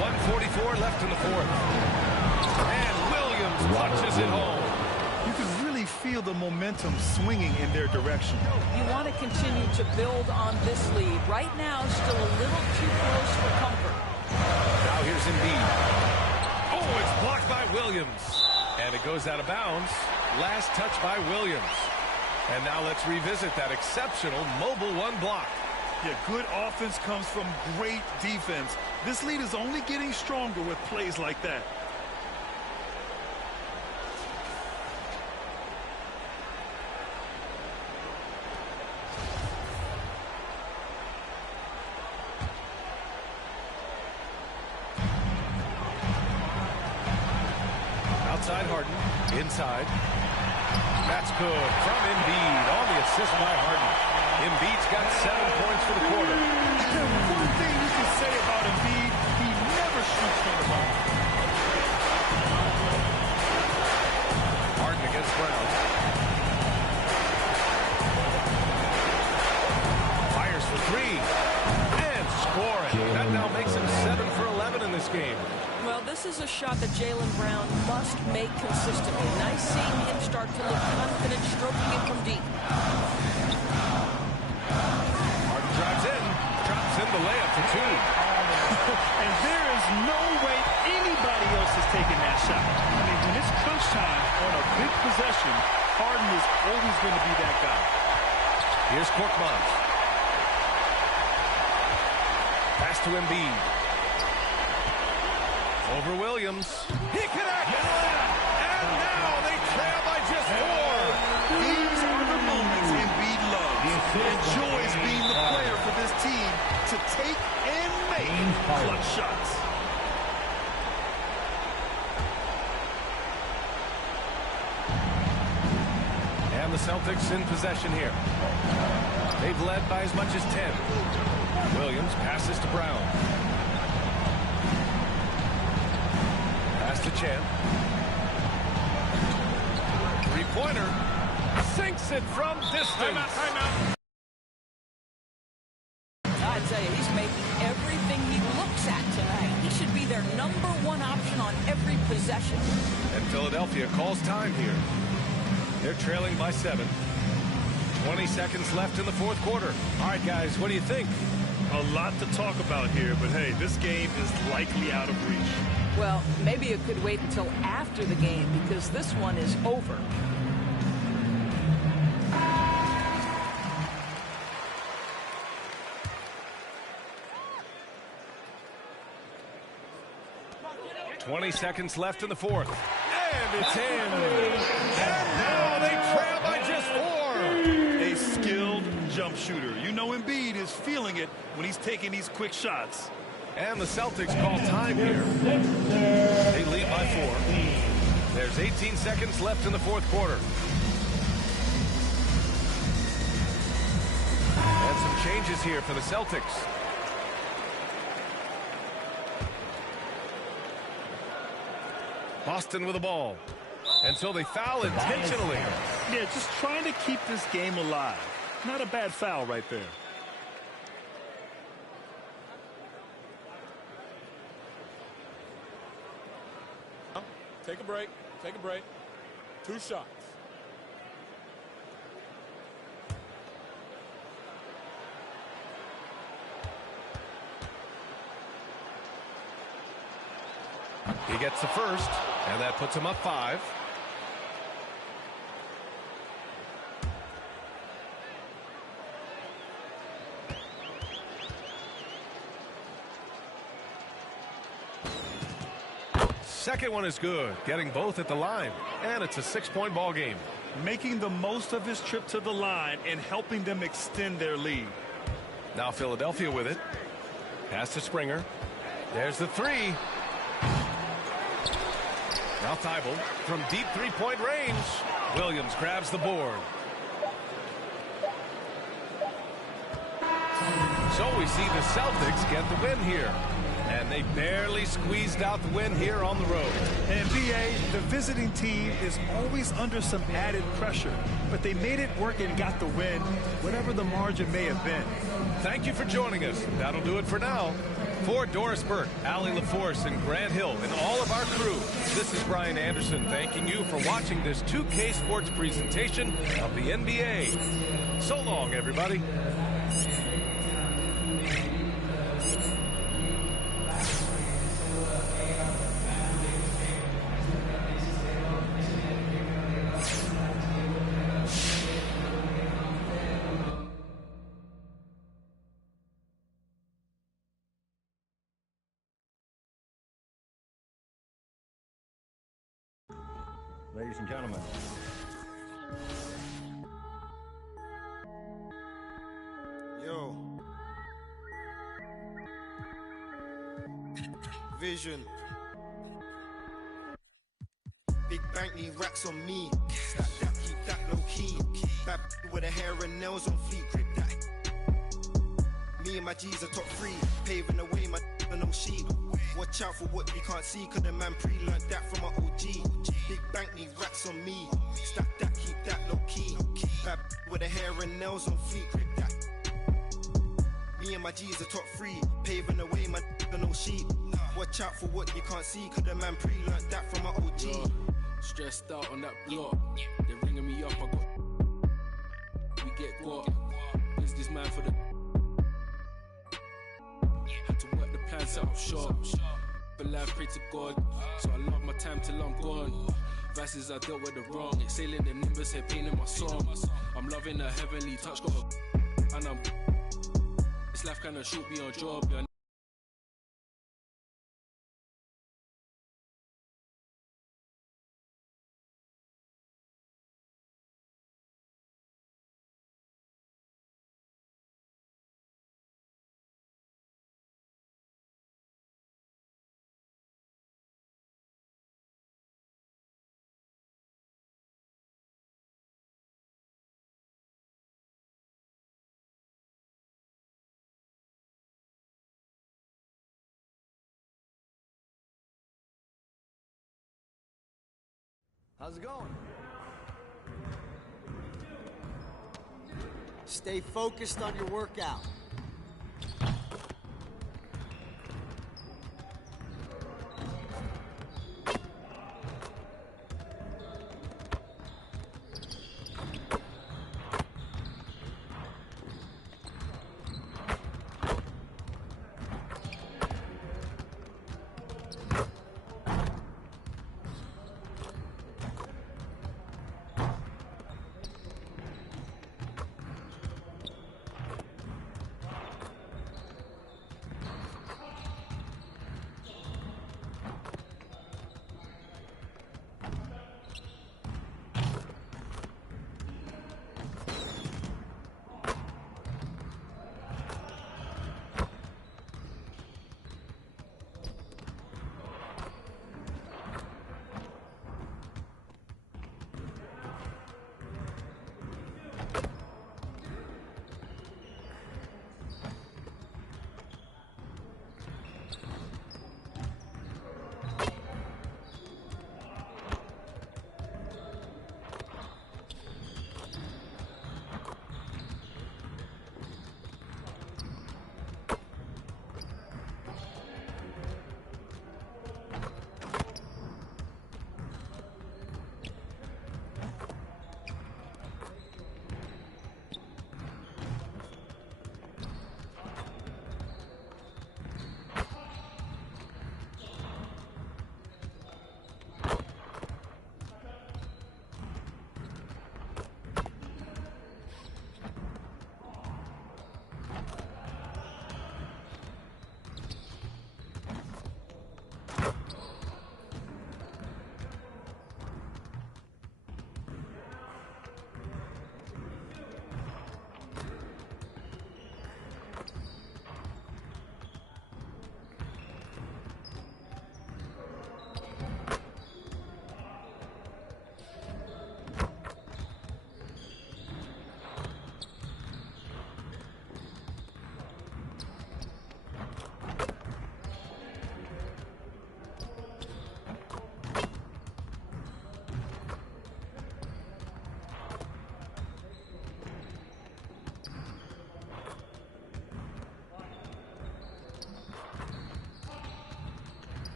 1:44 left in the fourth. And Williams clutches it home. You can really feel the momentum swinging in their direction. You want to continue to build on this lead. Right now, still a little too close for comfort. Now here's Embiid. Oh, it's blocked by Williams. And it goes out of bounds. Last touch by Williams. And now let's revisit that exceptional mobile one block. Yeah, good offense comes from great defense. This lead is only getting stronger with plays like that. Outside Harden, inside. That's good from Embiid on the assist by Harden. Embiid's got 7 points for the quarter. One thing you can say about Embiid, he never shoots from the ball. Harden against Brown. Fires for 3 and scoring. That now makes him 7 for 11 in this game. Well, this is a shot that Jaylen Brown must make consistently. Nice seeing him start to look confident, stroking it from deep. Harden drives in, drops in the layup for 2. And there is no way anybody else is taking that shot. I mean, when it's crunch time on a big possession, Harden is always going to be that guy. Here's Korkmaz. Pass to Embiid. Over Williams. He connects! And now they trail by just 4. These are the moments Embiid loves. He enjoys being the player for this team to take and make clutch shots. And the Celtics in possession here. They've led by as much as 10. Williams passes to Brown. Pass to Chan. Three-pointer. Sinks it from distance. Timeout. I tell you, he's making everything he looks at tonight. He should be their #1 option on every possession. And Philadelphia calls time here. They're trailing by 7. 20 seconds left in the fourth quarter. All right, guys, what do you think? A lot to talk about here, but hey, this game is likely out of reach. Well, maybe it could wait until after the game because this one is over. $20 seconds left in the fourth. And it's in. And now they trail by just 4. A skilled jump shooter. You know Embiid is feeling it when he's taking these quick shots. And the Celtics call time here. They lead by 4. There's 18 seconds left in the fourth quarter. And some changes here for the Celtics. Boston with the ball. And so they foul intentionally. Yeah, just trying to keep this game alive. Not a bad foul right there. Take a break. Take a break. 2 shots. He gets the first, and that puts him up 5. Second one is good, getting both at the line, and it's a 6-point ball game. Making the most of his trip to the line and helping them extend their lead. Now Philadelphia with it. Pass to Springer. There's the three. Now Thibault from deep three-point range. Williams grabs the board. So we see the Celtics get the win here. And they barely squeezed out the win here on the road. And BA, the visiting team is always under some added pressure, but they made it work and got the win, whatever the margin may have been. Thank you for joining us. That'll do it for now. For Doris Burke, Allie LaForce, and Grant Hill, and all of our crew, this is Brian Anderson thanking you for watching this 2K Sports presentation of the NBA. So long, everybody. Ladies and gentlemen. Yo. Vision. Big bank need racks on me. Stack that, keep that low key. Bad with her hair and nails on fleek. Grip that. Me and my G's are top 3. Paving the way, my no sheep. Watch out for what you can't see, cause the man pre-learned that from my OG. Big bank need racks on me. Stack that, keep that low key. Bad with her hair and nails on fleek. Grip that. Me and my G's are top 3. Paving the way, my no sheep. Watch out for what you can't see, cause the man pre-learned that from my OG. Stressed out on that block. They're ringing me up, I got. We get guap. Is this man for the. Had to work the plan, set up shop. But life, pray to God. So I love my time till I'm gone. Verses I dealt with the wrong. Exhaling the nimbus, head pain in my songs. I'm loving the heavenly touch, got a. And I'm. This life kinda shoot me on job, yeah. How's it going? Stay focused on your workout.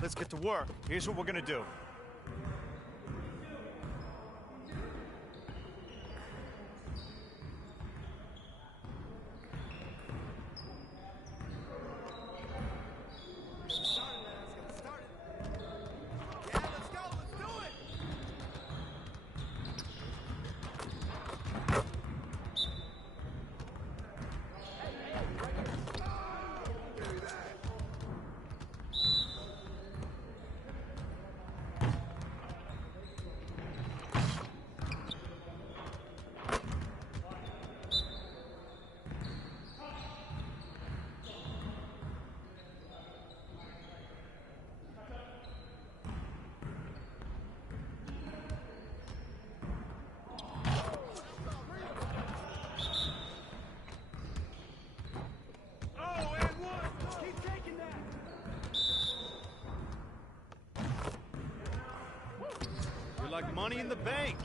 Let's get to work. Here's what we're gonna do. Like money in the bank.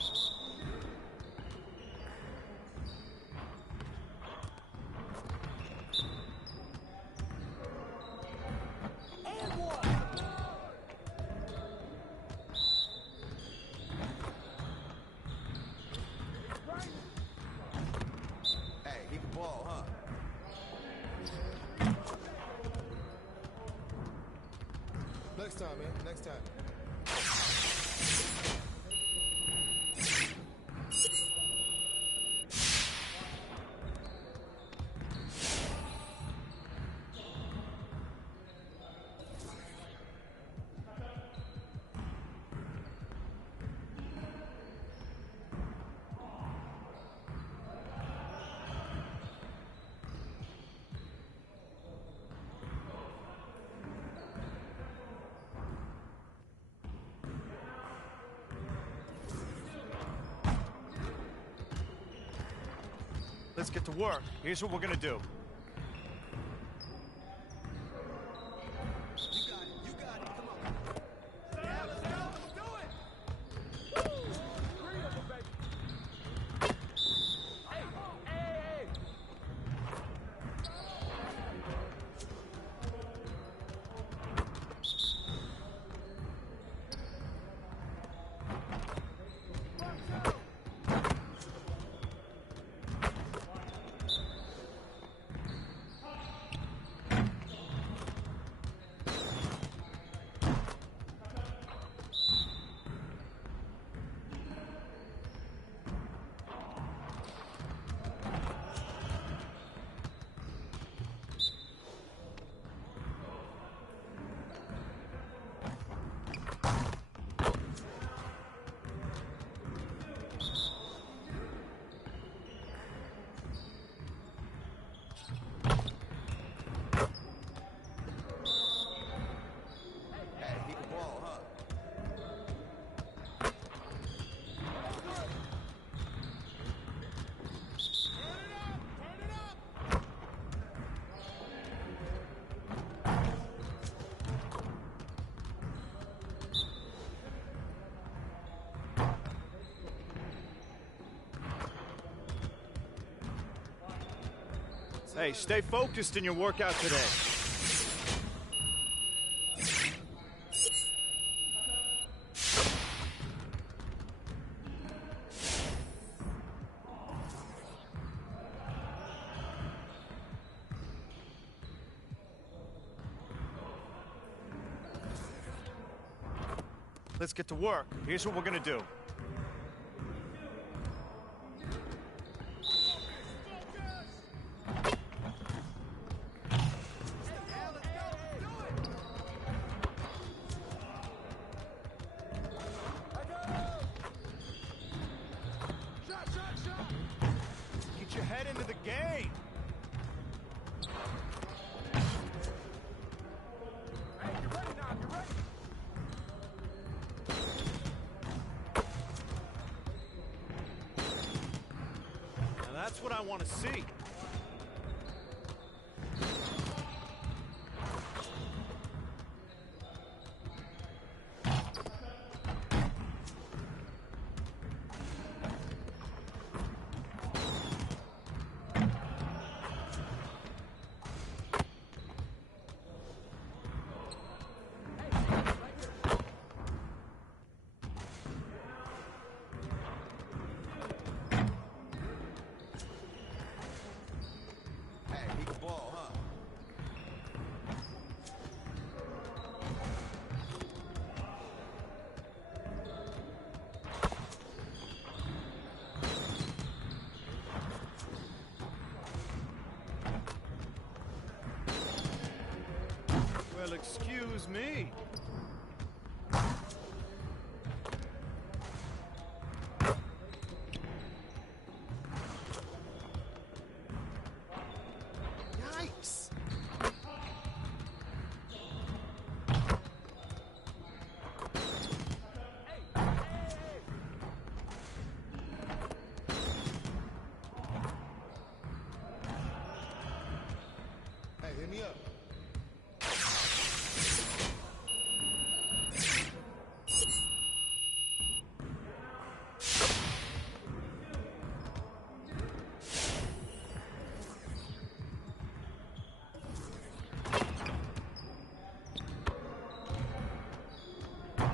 Hey, he can ball, huh? Next time, man. Next time. Let's get to work. Here's what we're gonna do. Hey, stay focused in your workout today. Let's get to work. Here's what we're gonna do. Get your head into the game. Now that's what I want to see. Well, excuse me. Yikes. Hey, hit me up.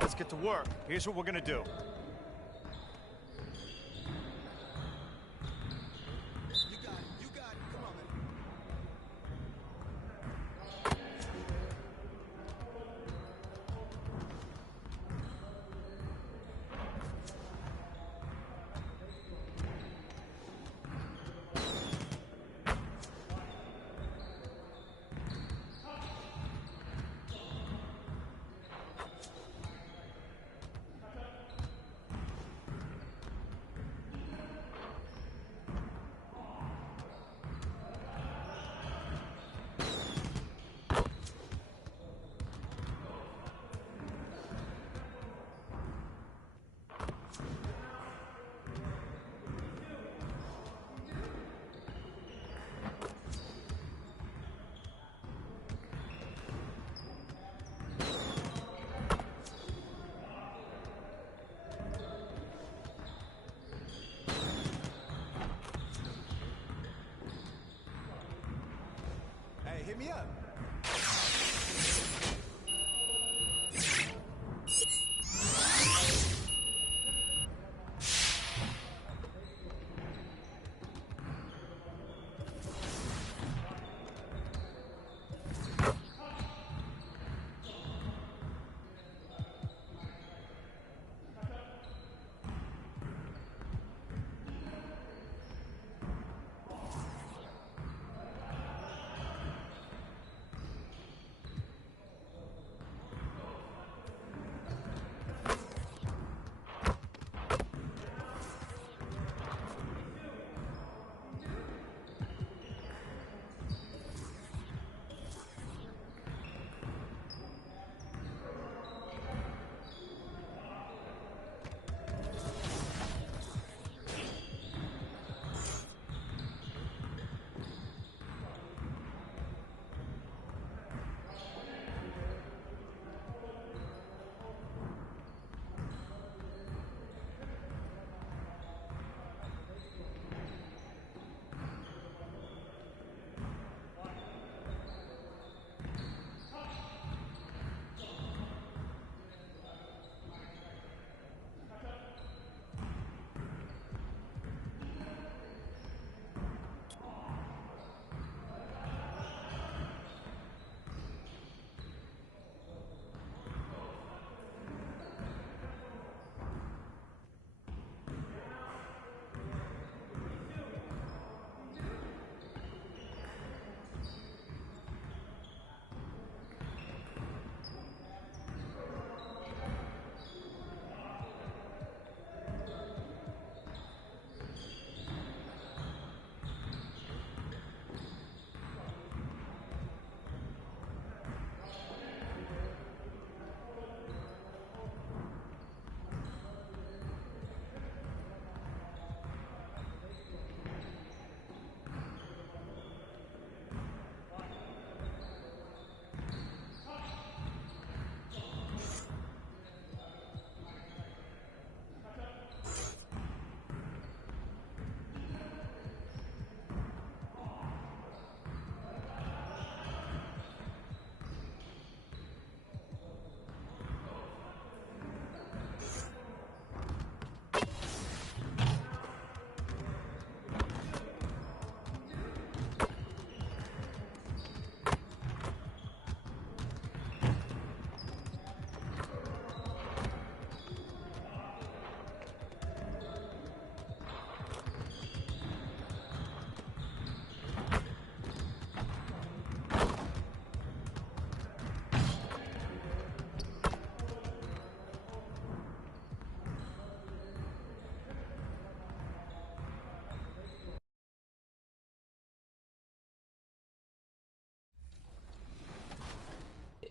Let's get to work. Here's what we're gonna do. Hey, hit me up.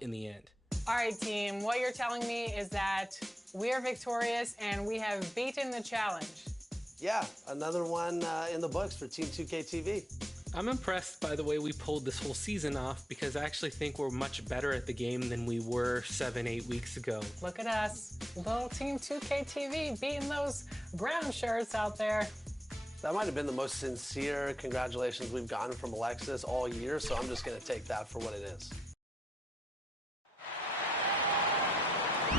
in the end. All right, team, what you're telling me is that we are victorious and we have beaten the challenge. Yeah, another one in the books for Team 2K TV. I'm impressed by the way we pulled this whole season off because I actually think we're much better at the game than we were 7-8 weeks ago. Look at us, little Team 2K TV beating those brown shirts out there. That might have been the most sincere congratulations we've gotten from Alexis all year, so I'm just going to take that for what it is.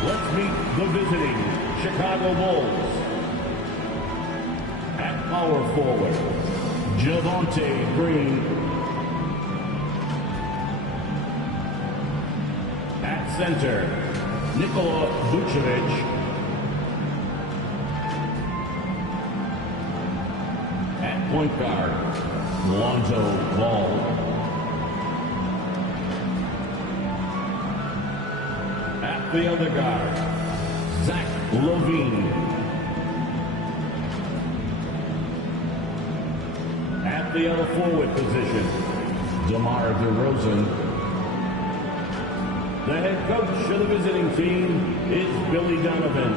Let's meet the visiting Chicago Bulls. At power forward, Javonte Green. At center, Nikola Vucevic. At point guard, Lonzo Ball. At the other guard, Zach LaVine. At the other forward position, DeMar DeRozan. The head coach of the visiting team is Billy Donovan.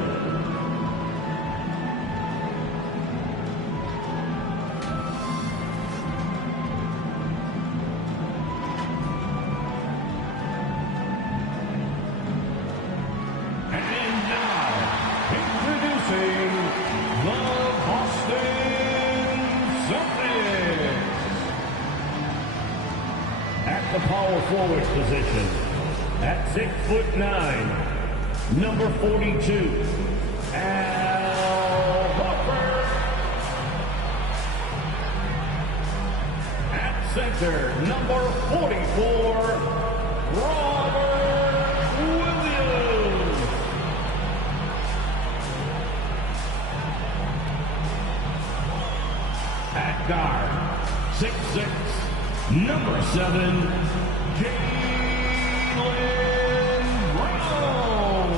And now, introducing the Boston Celtics. At the power forward position, at 6'9", number 42, Al Horford. At center, number 44, Robert Williams. At guard, 6'6", number 7, Jaylen Brown.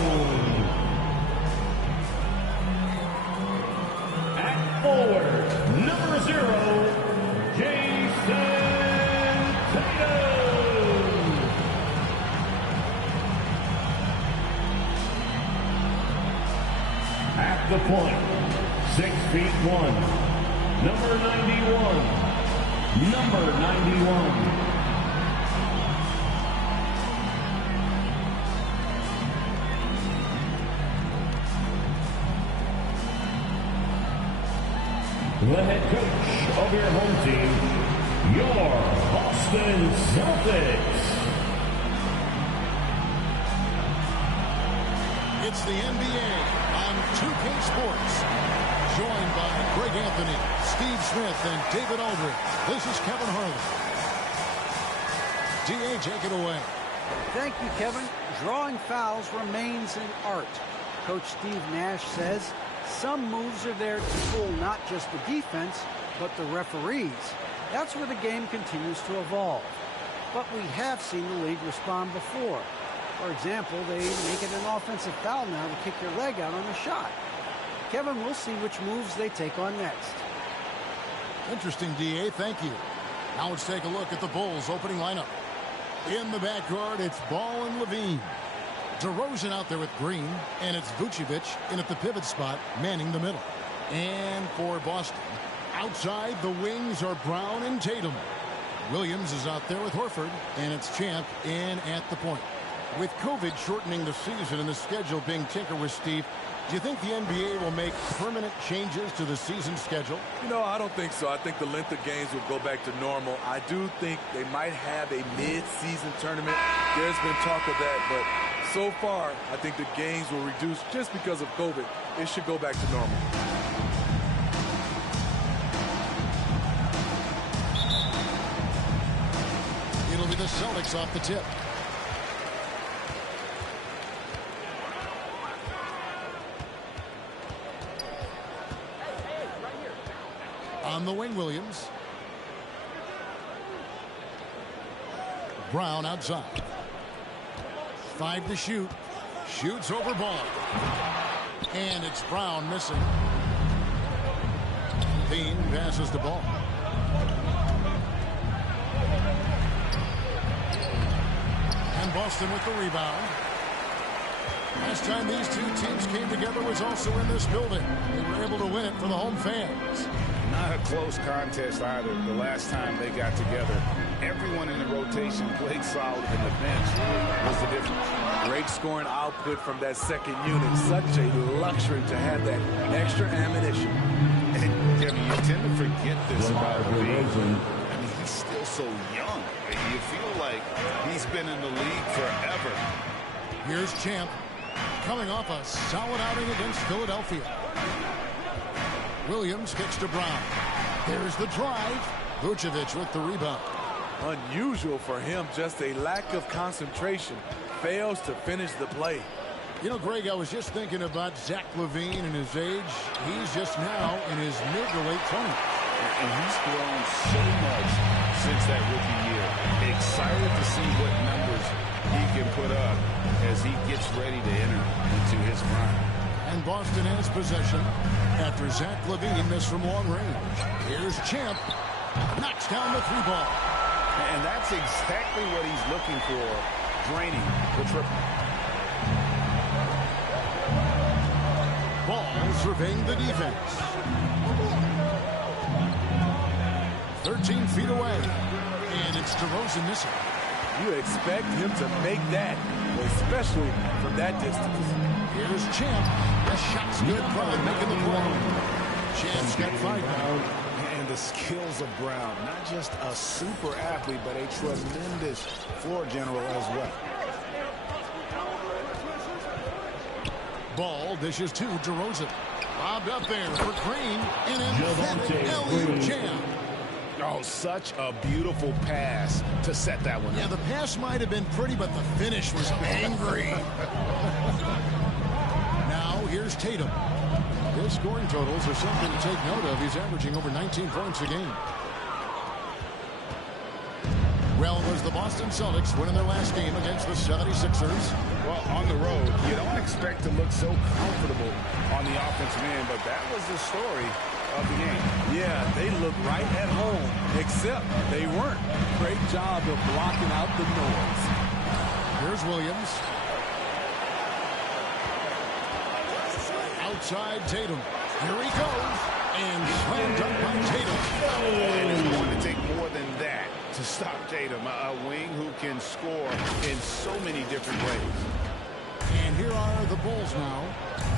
At forward, number 0, Jason Tatum. At the point, 6'1", number 91. Number 91. The head coach of your home team, your Boston Celtics. It's the NBA on 2K Sports. Joined by Greg Anthony, Steve Smith, and David Aldridge. This is Kevin Harlan. D.A., take it away. Thank you, Kevin. Drawing fouls remains an art. Coach Steve Nash says some moves are there to fool not just the defense, but the referees. That's where the game continues to evolve. But we have seen the league respond before. For example, they make it an offensive foul now to kick your leg out on a shot. Kevin, we'll see which moves they take on next. Interesting, D.A. Thank you. Now let's take a look at the Bulls' opening lineup. In the backcourt, it's Ball and LaVine. DeRozan out there with Green, and it's Vucevic in at the pivot spot, manning the middle. And for Boston, outside the wings are Brown and Tatum. Williams is out there with Horford, and it's Champ in at the point. With COVID shortening the season and the schedule being tinkered with, Steve, do you think the NBA will make permanent changes to the season schedule? You know, I don't think so. I think the length of games will go back to normal. I do think they might have a mid-season tournament. There's been talk of that, but so far, I think the games will reduce just because of COVID. It should go back to normal. It'll be the Celtics off the tip. On the wing, Williams. Brown outside. 5 to shoot. Shoots over Ball. And it's Brown missing. Bean passes the ball. And Boston with the rebound. Last time these two teams came together was also in this building. They were able to win it for the home fans. Not a close contest either. The last time they got together, everyone in the rotation played solid, and the bench was the difference. Great scoring output from that second unit. Such a luxury to have that extra ammunition. And you tend to forget this about Levine. I mean, he's still so young. You feel like he's been in the league forever. Here's Champ, coming off a solid outing against Philadelphia. Williams kicks to Brown. There's the drive. Vucevic with the rebound. Unusual for him, just a lack of concentration. Fails to finish the play. You know, Greg, I was just thinking about Zach LaVine and his age. He's just now in his mid to late 20s. And he's grown so much since that rookie year. Excited to see what numbers he can put up as he gets ready to enter into his prime. And Boston has possession after Zach LaVine missed from long range. Here's Champ. Knocks down the three ball. And that's exactly what he's looking for, draining the triple. Ball surveying the defense. 13 feet away. And it's DeRozan missing. You expect him to make that, especially from that distance. Here's Champ. The shot's good. Brown making the play. Champ's got 5 now. And the skills of Brown, not just a super athlete, but a tremendous floor general as well. Ball dishes to DeRozan. Lobbed up there for Green. And emphatic alley-oop jam. Oh, such a beautiful pass to set that one up. Yeah, the pass might have been pretty, but the finish was angry. Now, here's Tatum. His scoring totals are something to take note of. He's averaging over 19 points a game. Well, it was the Boston Celtics winning their last game against the 76ers. Well, on the road, you don't expect to look so comfortable on the offensive end, but that was the story of the game. Yeah, they looked right at home, except they weren't. Great job of blocking out the noise. Here's Williams. Outside Tatum. Here he goes. And slammed dunk by Tatum. And it's going to take more than that to stop Tatum. A wing who can score in so many different ways. And here are the Bulls now.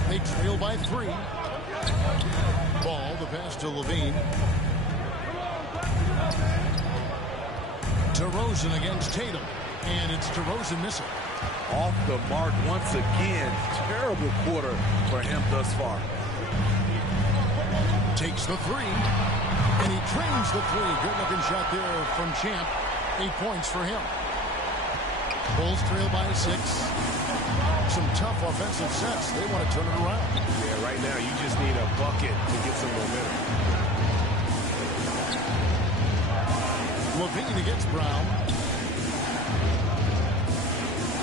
They trail by 3. Ball, the pass to Levine. DeRozan against Tatum. And it's DeRozan missing. Off the mark once again. Terrible quarter for him thus far. Takes the 3. And he trains the 3. Good-looking shot there from Champ. 8 points for him. Bulls trail by 6. Some tough offensive sets. They want to turn it around. Yeah, right now you just need a bucket to get some momentum. Levine against Brown.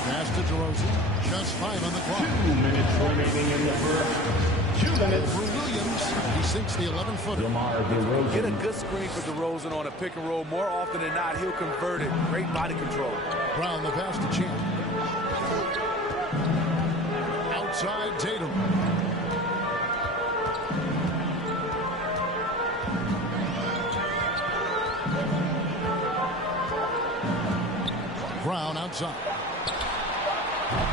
Pass to DeRozan. Just 5 on the clock. 2 minutes remaining in the first. 2 minutes. For Williams, he sinks the 11-footer. Get a good screen for DeRozan on a pick and roll. More often than not, he'll convert it. Great body control. Brown, the pass to Champ. Outside Tatum. Brown outside.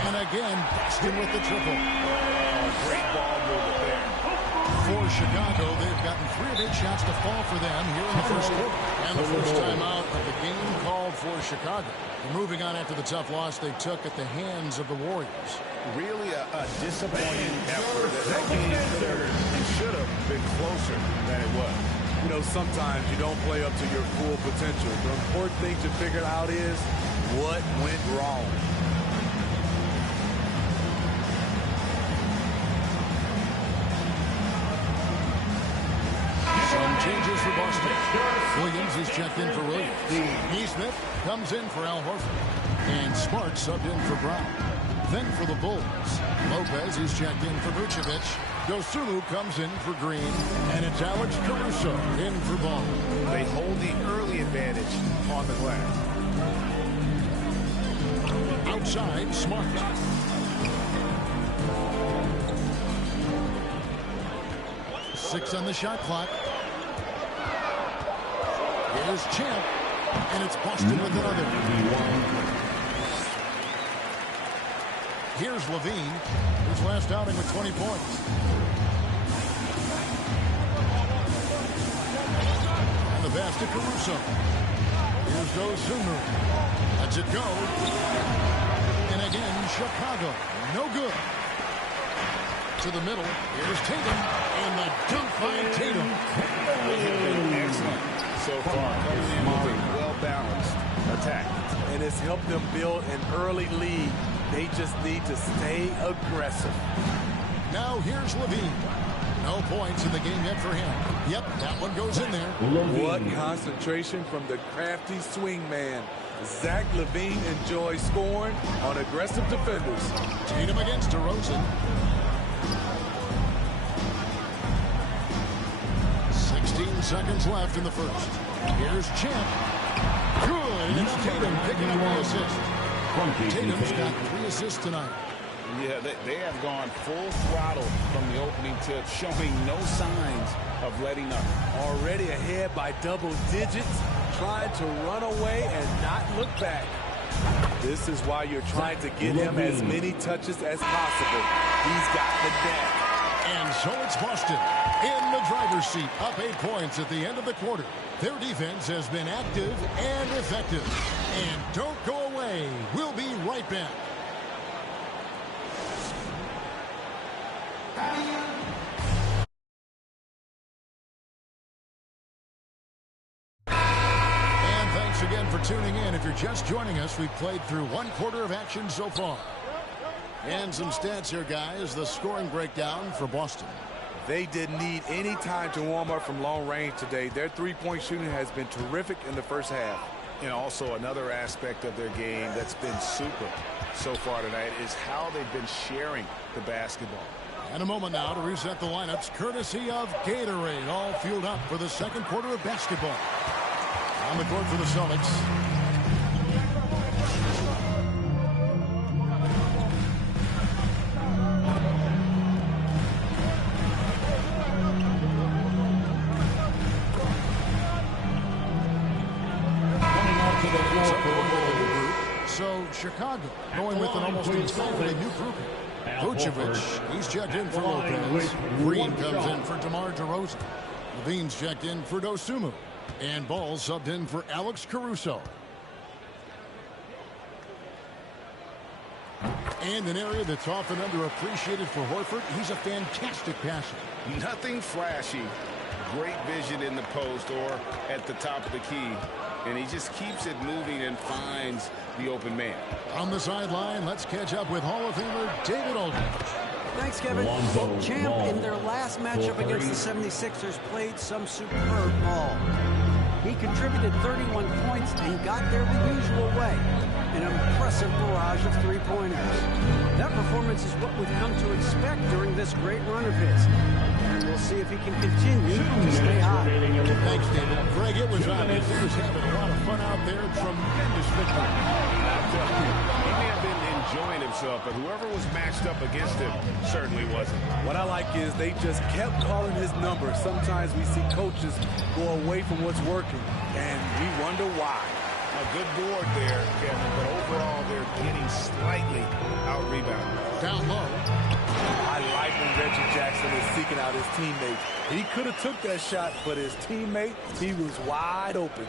And again, Boston with the triple. Great ball movement there. For Chicago, they've gotten 3 of 8 shots to fall for them here in the first quarter. And the first time out of the game called for Chicago. And moving on after the tough loss they took at the hands of the Warriors. Really a disappointing effort. That game could and should have been closer than it was. You know, sometimes you don't play up to your full potential. The important thing to figure out is what went wrong. Some changes for Boston. Williams is checked in for Williams. Neesmith comes in for Al Horford. And Smart subbed in for Brown. Then for the Bulls, Lopez is checked in for Vucevic. Dosunmu comes in for Green. And it's Alex Caruso in for Ball. They hold the early advantage on the glass. outside, Smart. Six on the shot clock. Here's Champ, and it's Boston with another. Here's Levine, his last outing with 20 points. And the pass to Caruso. Here's Dosunmu. Lets it go. And again, Chicago. No good. To the middle. Here's Tatum. And the dunk by Tatum. Excellent so far. Coming in with a well-balanced attack. And it's helped them build an early lead. They just need to stay aggressive. Now here's Levine. No points in the game yet for him. Yep, that one goes in there. What concentration from the crafty swing man. Zach LaVine enjoys scoring on aggressive defenders. Tatum against DeRozan. 16 seconds left in the first. Here's Champ. Good. And Tatum picking up the assist. Tatum's got 3 assists tonight. Yeah, they have gone full throttle from the opening tip, showing no signs of letting up. Already ahead by double digits, trying to run away and not look back. This is why you're trying to get him as many touches as possible. He's got the net. And so it's Boston in the driver's seat, up 8 points at the end of the quarter. Their defense has been active and effective. And don't go away. We'll be right back. And thanks again for tuning in. If you're just joining us, we've played through 1 quarter of action so far. And some stats here, guys. The scoring breakdown for Boston. They didn't need any time to warm up from long range today. Their three-point shooting has been terrific in the first half. And also another aspect of their game that's been super so far tonight is how they've been sharing the basketball. And a moment now to reset the lineups, courtesy of Gatorade, all fueled up for the second quarter of basketball. On the court for the Celtics. So Chicago going with an almost entirely new grouping. Vucevic, he's checked in for Lopez. Green comes in for DeMar DeRozan. Levine's checked in for Dosunmu. And Ball subbed in for Alex Caruso. And an area that's often underappreciated for Horford, he's a fantastic passer. Nothing flashy. Great vision in the post or at the top of the key. And he just keeps it moving and finds the open man. On the sideline, let's catch up with Hall of Famer David Aldridge. Thanks, Kevin. Well, Champ in their last matchup against the 76ers played some superb ball. He contributed 31 points and got there the usual way. An impressive barrage of three-pointers. That performance is what we've come to expect during this great run of his. And we'll see if he can continue to stay hot. Thanks, David. Greg, it was obvious he was having a lot of fun out there. Tremendous victory. He may have been enjoying himself, but whoever was matched up against him certainly wasn't. What I like is they just kept calling his number. Sometimes we see coaches go away from what's working, and we wonder why. A good board there, Kevin, but overall they're getting slightly out-rebounded. Down low. I like when Reggie Jackson is seeking out his teammates. He could have took that shot, but his teammate, he was wide open.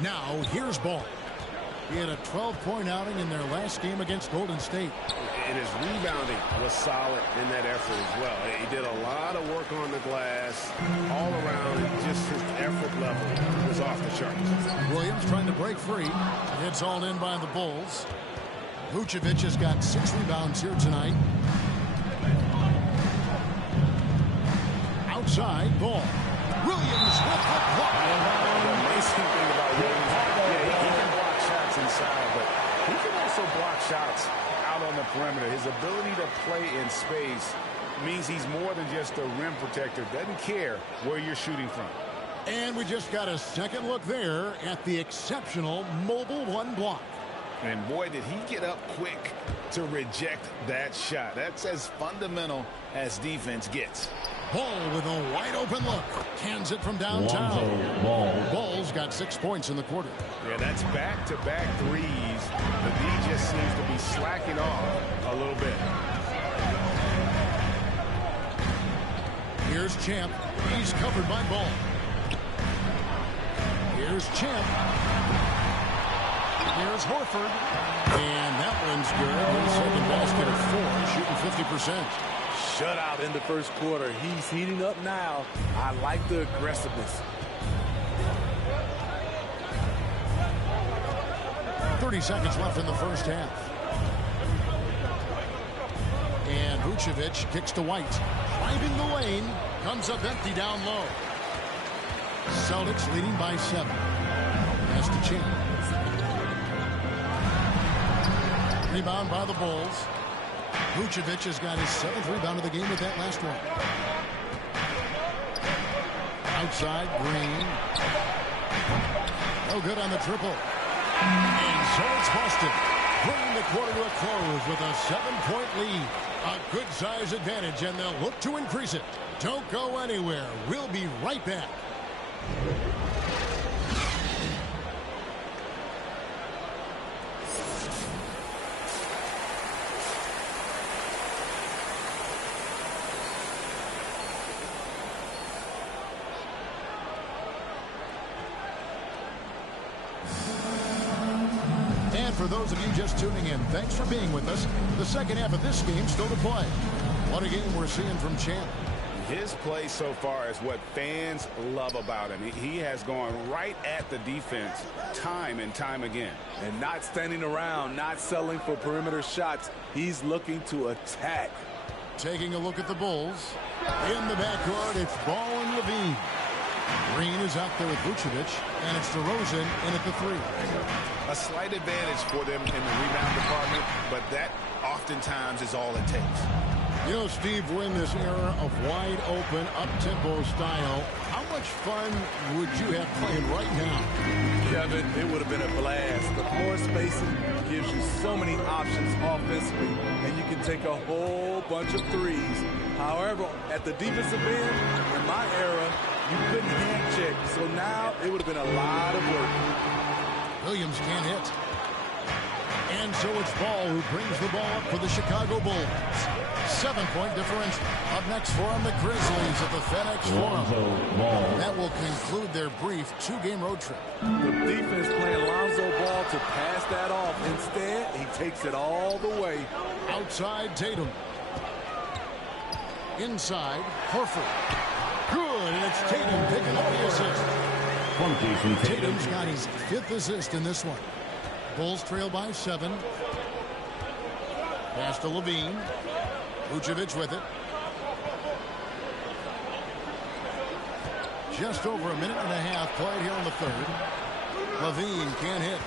Now, here's Ball. He had a 12-point outing in their last game against Golden State. And his rebounding was solid in that effort as well. He did a lot of work on the glass, all around, and just his effort level was off the charts. Williams trying to break free. It's all in by the Bulls. Vucevic has got 6 rebounds here tonight. Outside, Ball. Williams with the block. The amazing thing about Williams, he can block shots inside, but he can also block shots out on the perimeter. His ability to play in space means he's more than just a rim protector. Doesn't care where you're shooting from. And we just got a second look there at the exceptional Mobile One block. And boy, did he get up quick to reject that shot. That's as fundamental as defense gets. Ball with a wide open look. Cans it from downtown. Ball's got 6 points in the quarter. Yeah, that's back-to-back threes. The D just seems to be slacking off a little bit. Here's Champ. He's covered by Ball. Here's Champ. Here's Horford. And that one's good. His second basket of 4, shooting 50%. Shutout in the first quarter. He's heating up now. I like the aggressiveness. 30 seconds left in the first half. And Vucevic kicks to White. Driving the lane. Comes up empty down low. Celtics leading by 7. Pass to Champ. Rebound by the Bulls. Vucevic has got his 7th rebound of the game with that last one. Outside, Green. No good on the triple. And so it's Boston. Bringing the quarter to a close with a 7-point lead. A good size advantage, and they'll look to increase it. Don't go anywhere. We'll be right back. For those of you just tuning in, thanks for being with us. The second half of this game still to play. What a game we're seeing from Champ. His play so far is what fans love about him. He has gone right at the defense time and time again. And not standing around, not settling for perimeter shots. He's looking to attack. Taking a look at the Bulls. In the backcourt, it's Ball and Levine. Green is out there with Vucevic, and it's DeRozan in at the 3. A slight advantage for them in the rebound department, but that oftentimes is all it takes. You know, Steve, we're in this era of wide open, up-tempo style. How much fun would you have playing right now? Kevin, it would have been a blast. The floor spacing gives you so many options offensively, and you can take a whole bunch of threes. However, at the defensive end, in my era, you couldn't hand check. So now it would have been a lot of work. Williams can't hit. And so it's Ball who brings the ball up for the Chicago Bulls. 7-point differential. Up next for them, the Grizzlies at the FedEx Forum. That will conclude their brief 2-game road trip. The defense playing Lonzo Ball to pass that off. Instead, he takes it all the way. Outside, Tatum. Inside, Horford. Good, and it's Tatum picking up the assist. Tatum's got his 5th assist in this one. Bulls trail by 7. Pass to Levine. Vucevic with it. Just over a minute and a half played here in the 3rd. Levine can't hit.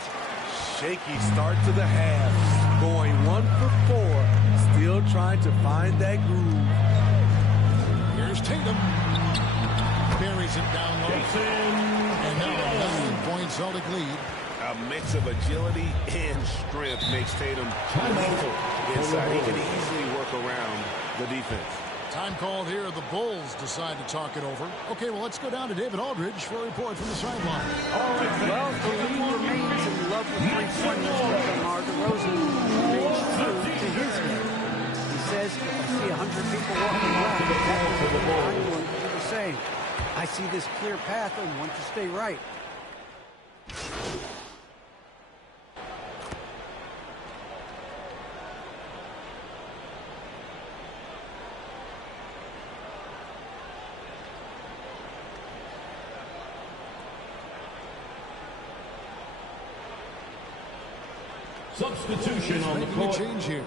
Shaky start to the half. Going 1 for 4. Still trying to find that groove. Here's Tatum. Buries it down low. And now a 9-point Celtic lead. A mix of agility and strength makes Tatum lethal inside. He can easily work around the defense. Time called here. The Bulls decide to talk it over. Okay, well, let's go down to David Aldridge for a report from the sideline. All right, well, the lead remains in love with three-pointers with DeMar DeRozan remains true to his game. He says, if I see 100 people walking around, I'm going to do the same. I see this clear path and want to stay right. Substitution on the court. Change here.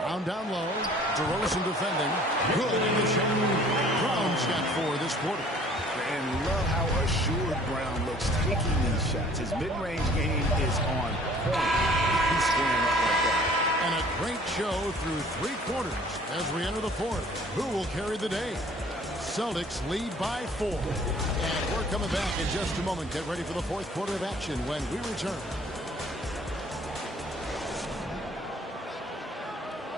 Brown down low. DeRozan defending. Good in the shot. Brown's got 4 this quarter. And love how assured Brown looks taking these shots. His mid-range game is on point. He's squaring up like that. And a great show through 3 quarters as we enter the 4th. Who will carry the day? Celtics lead by 4. And we're coming back in just a moment. Get ready for the 4th quarter of action when we return.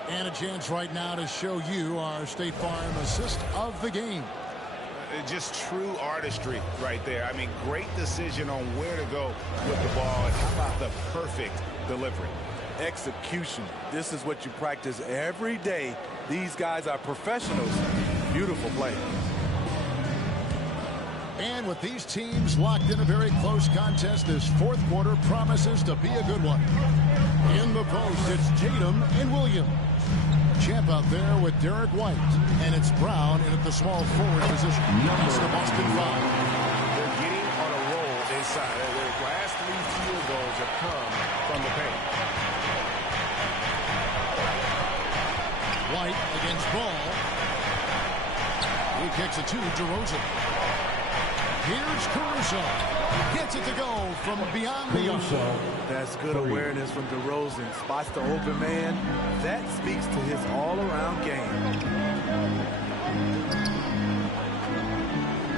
And a chance right now to show you our State Farm assist of the game. Just true artistry right there. I mean, great decision on where to go with the ball. And how about the perfect delivery? Execution. This is what you practice every day. These guys are professionals. Beautiful play. And with these teams locked in a very close contest, this 4th quarter promises to be a good one. In the post, it's Tatum and Williams. Champ out there with Derek White. And it's Brown in at the small forward position. That's the Boston 5. They're getting on a roll inside. Their last 3 field goals have come from the paint. White against Ball. He kicks it to DeRozan. Here's Caruso. Gets it to go from beyond the arc. That's good awareness from DeRozan. Spots the open man. That speaks to his all-around game.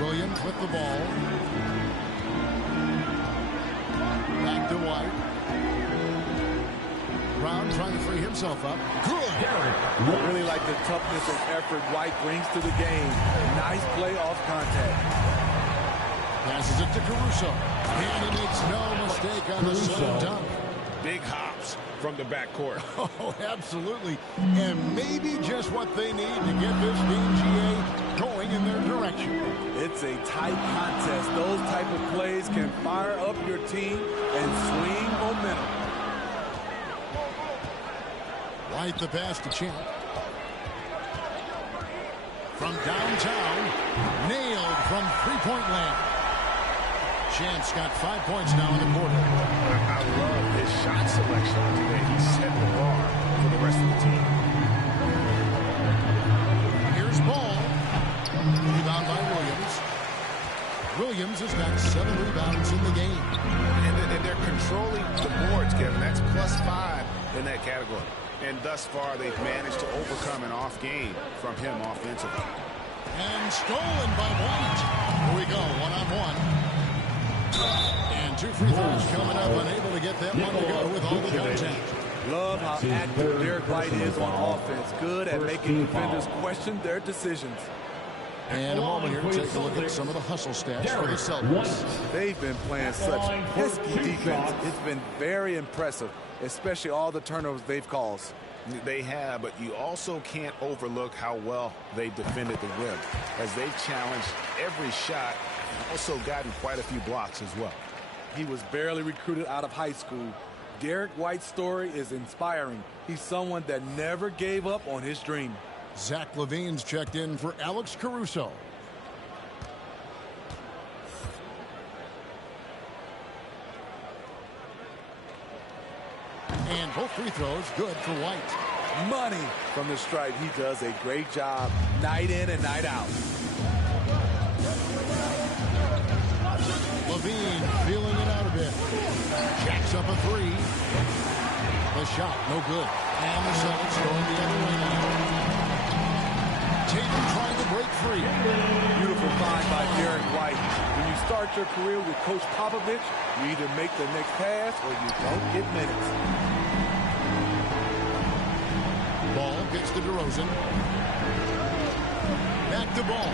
Williams with the ball. Back to White. Brown trying to free himself up. Good. I really like the toughness and effort White brings to the game. Nice play off contact. Passes it to Caruso. And he makes no mistake on the slam dunk. Big hops from the backcourt. Oh, absolutely. And maybe just what they need to get this game, GA, going in their direction. It's a tight contest. Those type of plays can fire up your team and swing momentum. White the pass to Champ. From downtown, nailed from three-point land. Champ's got 5 points now in the quarter. I love his shot selection today. He set the bar for the rest of the team. Here's Ball. Rebound by Williams. Williams has got 7 rebounds in the game. And they're controlling the boards, Kevin. That's +5 in that category. And thus far, they've managed to overcome an off game from him offensively. And stolen by White. Here we go, one-on-one. And 2 free throws coming up, unable to get that one to go with all the contact. Love how active Derek White is on offense. Good at making defenders question their decisions. And a moment here to take a look at some of the hustle stats for the Celtics. They've been playing such pesky defense. It's been very impressive, especially all the turnovers they've caused. They have, but you also can't overlook how well they've defended the rim, as they've challenged every shot and also gotten quite a few blocks as well. He was barely recruited out of high school. Derek White's story is inspiring. He's someone that never gave up on his dream. Zach LaVine's checked in for Alex Caruso. And both free throws good for White. Money from the stripe. He does a great job night in and night out. LaVine feeling it out a bit. Jacks up a 3. The shot no good. And the Celtics going the other way now. Tatum trying to break free. Beautiful find by Derek White. When you start your career with Coach Popovich, you either make the next pass or you don't get minutes. Ball gets to DeRozan. Back to Ball.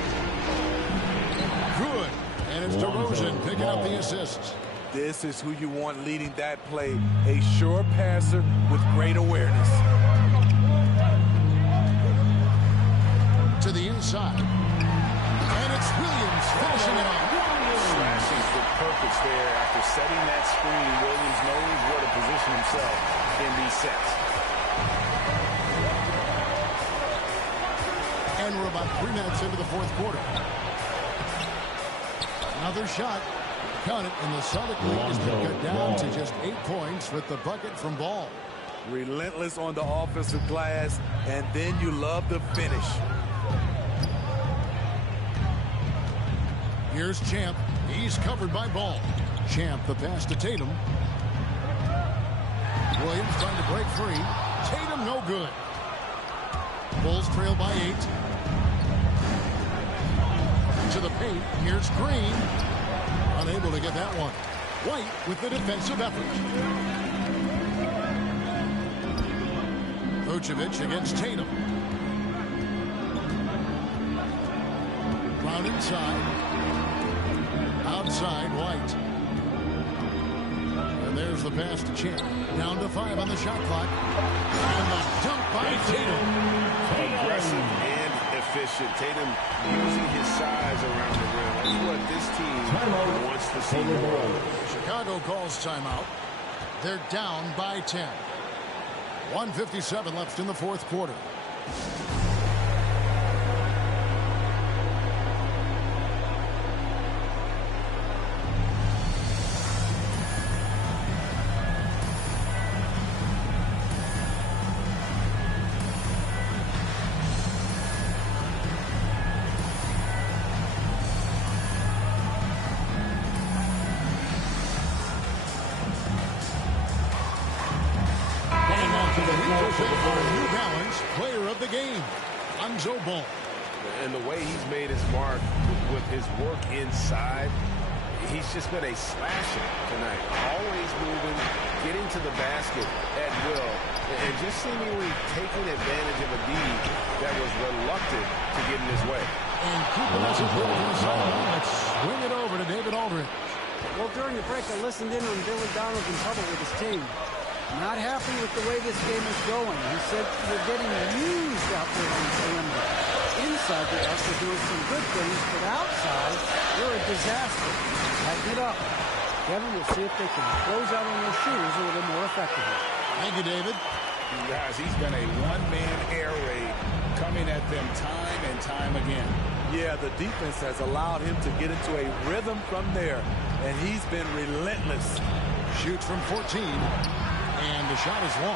Good. And it's DeRozan picking up the assists. This is who you want leading that play. A sure passer with great awareness. To the inside. And it's Williams finishing it off. Slashing the purpose there. After setting that screen, Williams knows where to position himself in these sets. And we're about 3 minutes into the 4th quarter. Another shot. Count it, and the Celtic lead has been cut down to just 8 points with the bucket from Ball. Relentless on the offensive glass, and then you love the finish. Here's Champ. He's covered by Ball. Champ the pass to Tatum. Williams trying to break free. Tatum, no good. Bulls trail by 8. To the paint. Here's Green. Unable to get that one. White with the defensive effort. Vucevic against Tatum. Brown inside. Outside, White. And there's the pass to Champ. Down to 5 on the shot clock. And the dunk by Tatum. Aggressive and efficient. Tatum using his size around the rim. That's what this team wants to see more. Chicago calls timeout. They're down by 10. 1:57 left in the fourth quarter. New Balance player of the game, Lonzo Ball. And the way he's made his mark with his work inside, he's just been a slasher tonight. Always moving, getting to the basket at will, and just seemingly taking advantage of a D that was reluctant to get in his way. And keeping us at the sideline. Let's swing it over to David Aldridge. Well, during the break, I listened in on Billy Donovan trouble with his team. Not happy with the way this game is going. He said we're getting used out there on the perimeter. Inside the arc, we're doing some good things, but outside, we're a disaster. Tighten it up. Kevin, we'll see if they can close out on their shooters a little more effectively. Thank you, David. Guys, he's been a one-man air raid coming at them time and time again. Yeah, the defense has allowed him to get into a rhythm from there, and he's been relentless. Shoots from 14. And the shot is long.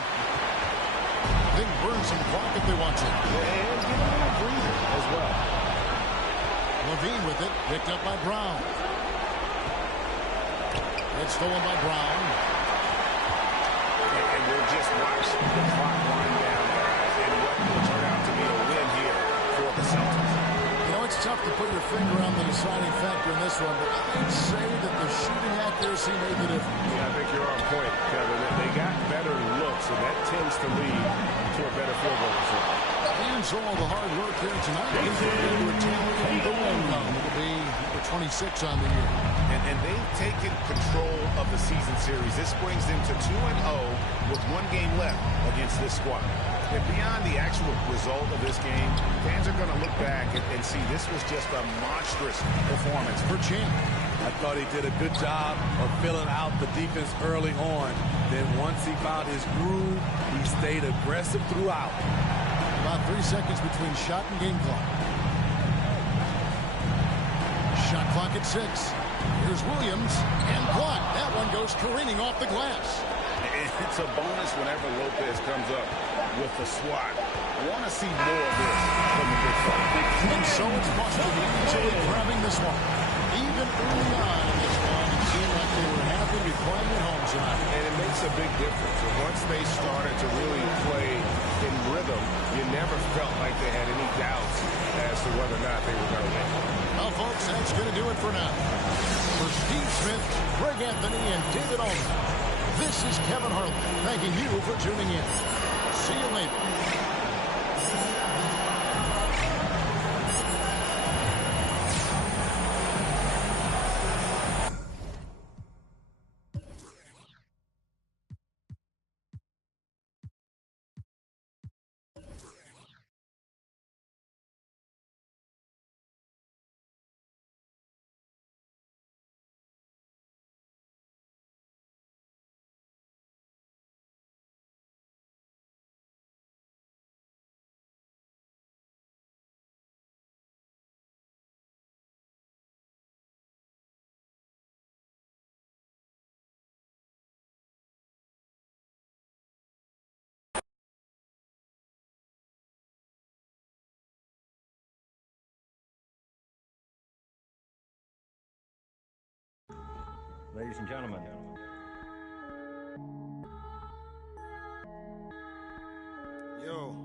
They can burn some clock if they want to. And get a little breather as well. Levine with it. Picked up by Brown. It's stolen by Brown. And we'll just watch the clock wind down, guys, and what will turn out to be a win here for the Celtics. You know, it's tough to put your finger on the deciding factor in this one, but I'd say that the shooting accuracy made the difference. Yeah, I think you're on point, Kevin. They got better looks, and that tends to lead to a better field goal percentage. And so all the hard work here tonight. He's going to attempt the win. It'll be number 26 on the year. And they've taken control of the season series. This brings them to 2-0 with 1 game left against this squad. And beyond the actual result of this game, fans are going to look back and see this was just a monstrous performance for Champ. I thought he did a good job of filling out the defense early on. Then once he found his groove, he stayed aggressive throughout. About 3 seconds between shot and game clock. Shot clock at 6. Here's Williams and blocked. That one goes careening off the glass. It's a bonus whenever Lopez comes up with the swat. I want to see more of this from the big fella. And so it's Boston easily grabbing this one. Even early on in this one, it seemed like they were happy to be playing at home tonight. And it makes a big difference. And once they started to really play in rhythm, you never felt like they had any doubts as to whether or not they were going to win. Well, folks, that's going to do it for now. For Steve Smith, Greg Anthony, and David Aldridge, this is Kevin Harlan thanking you for tuning in. See you later. Ladies and gentlemen, Yo,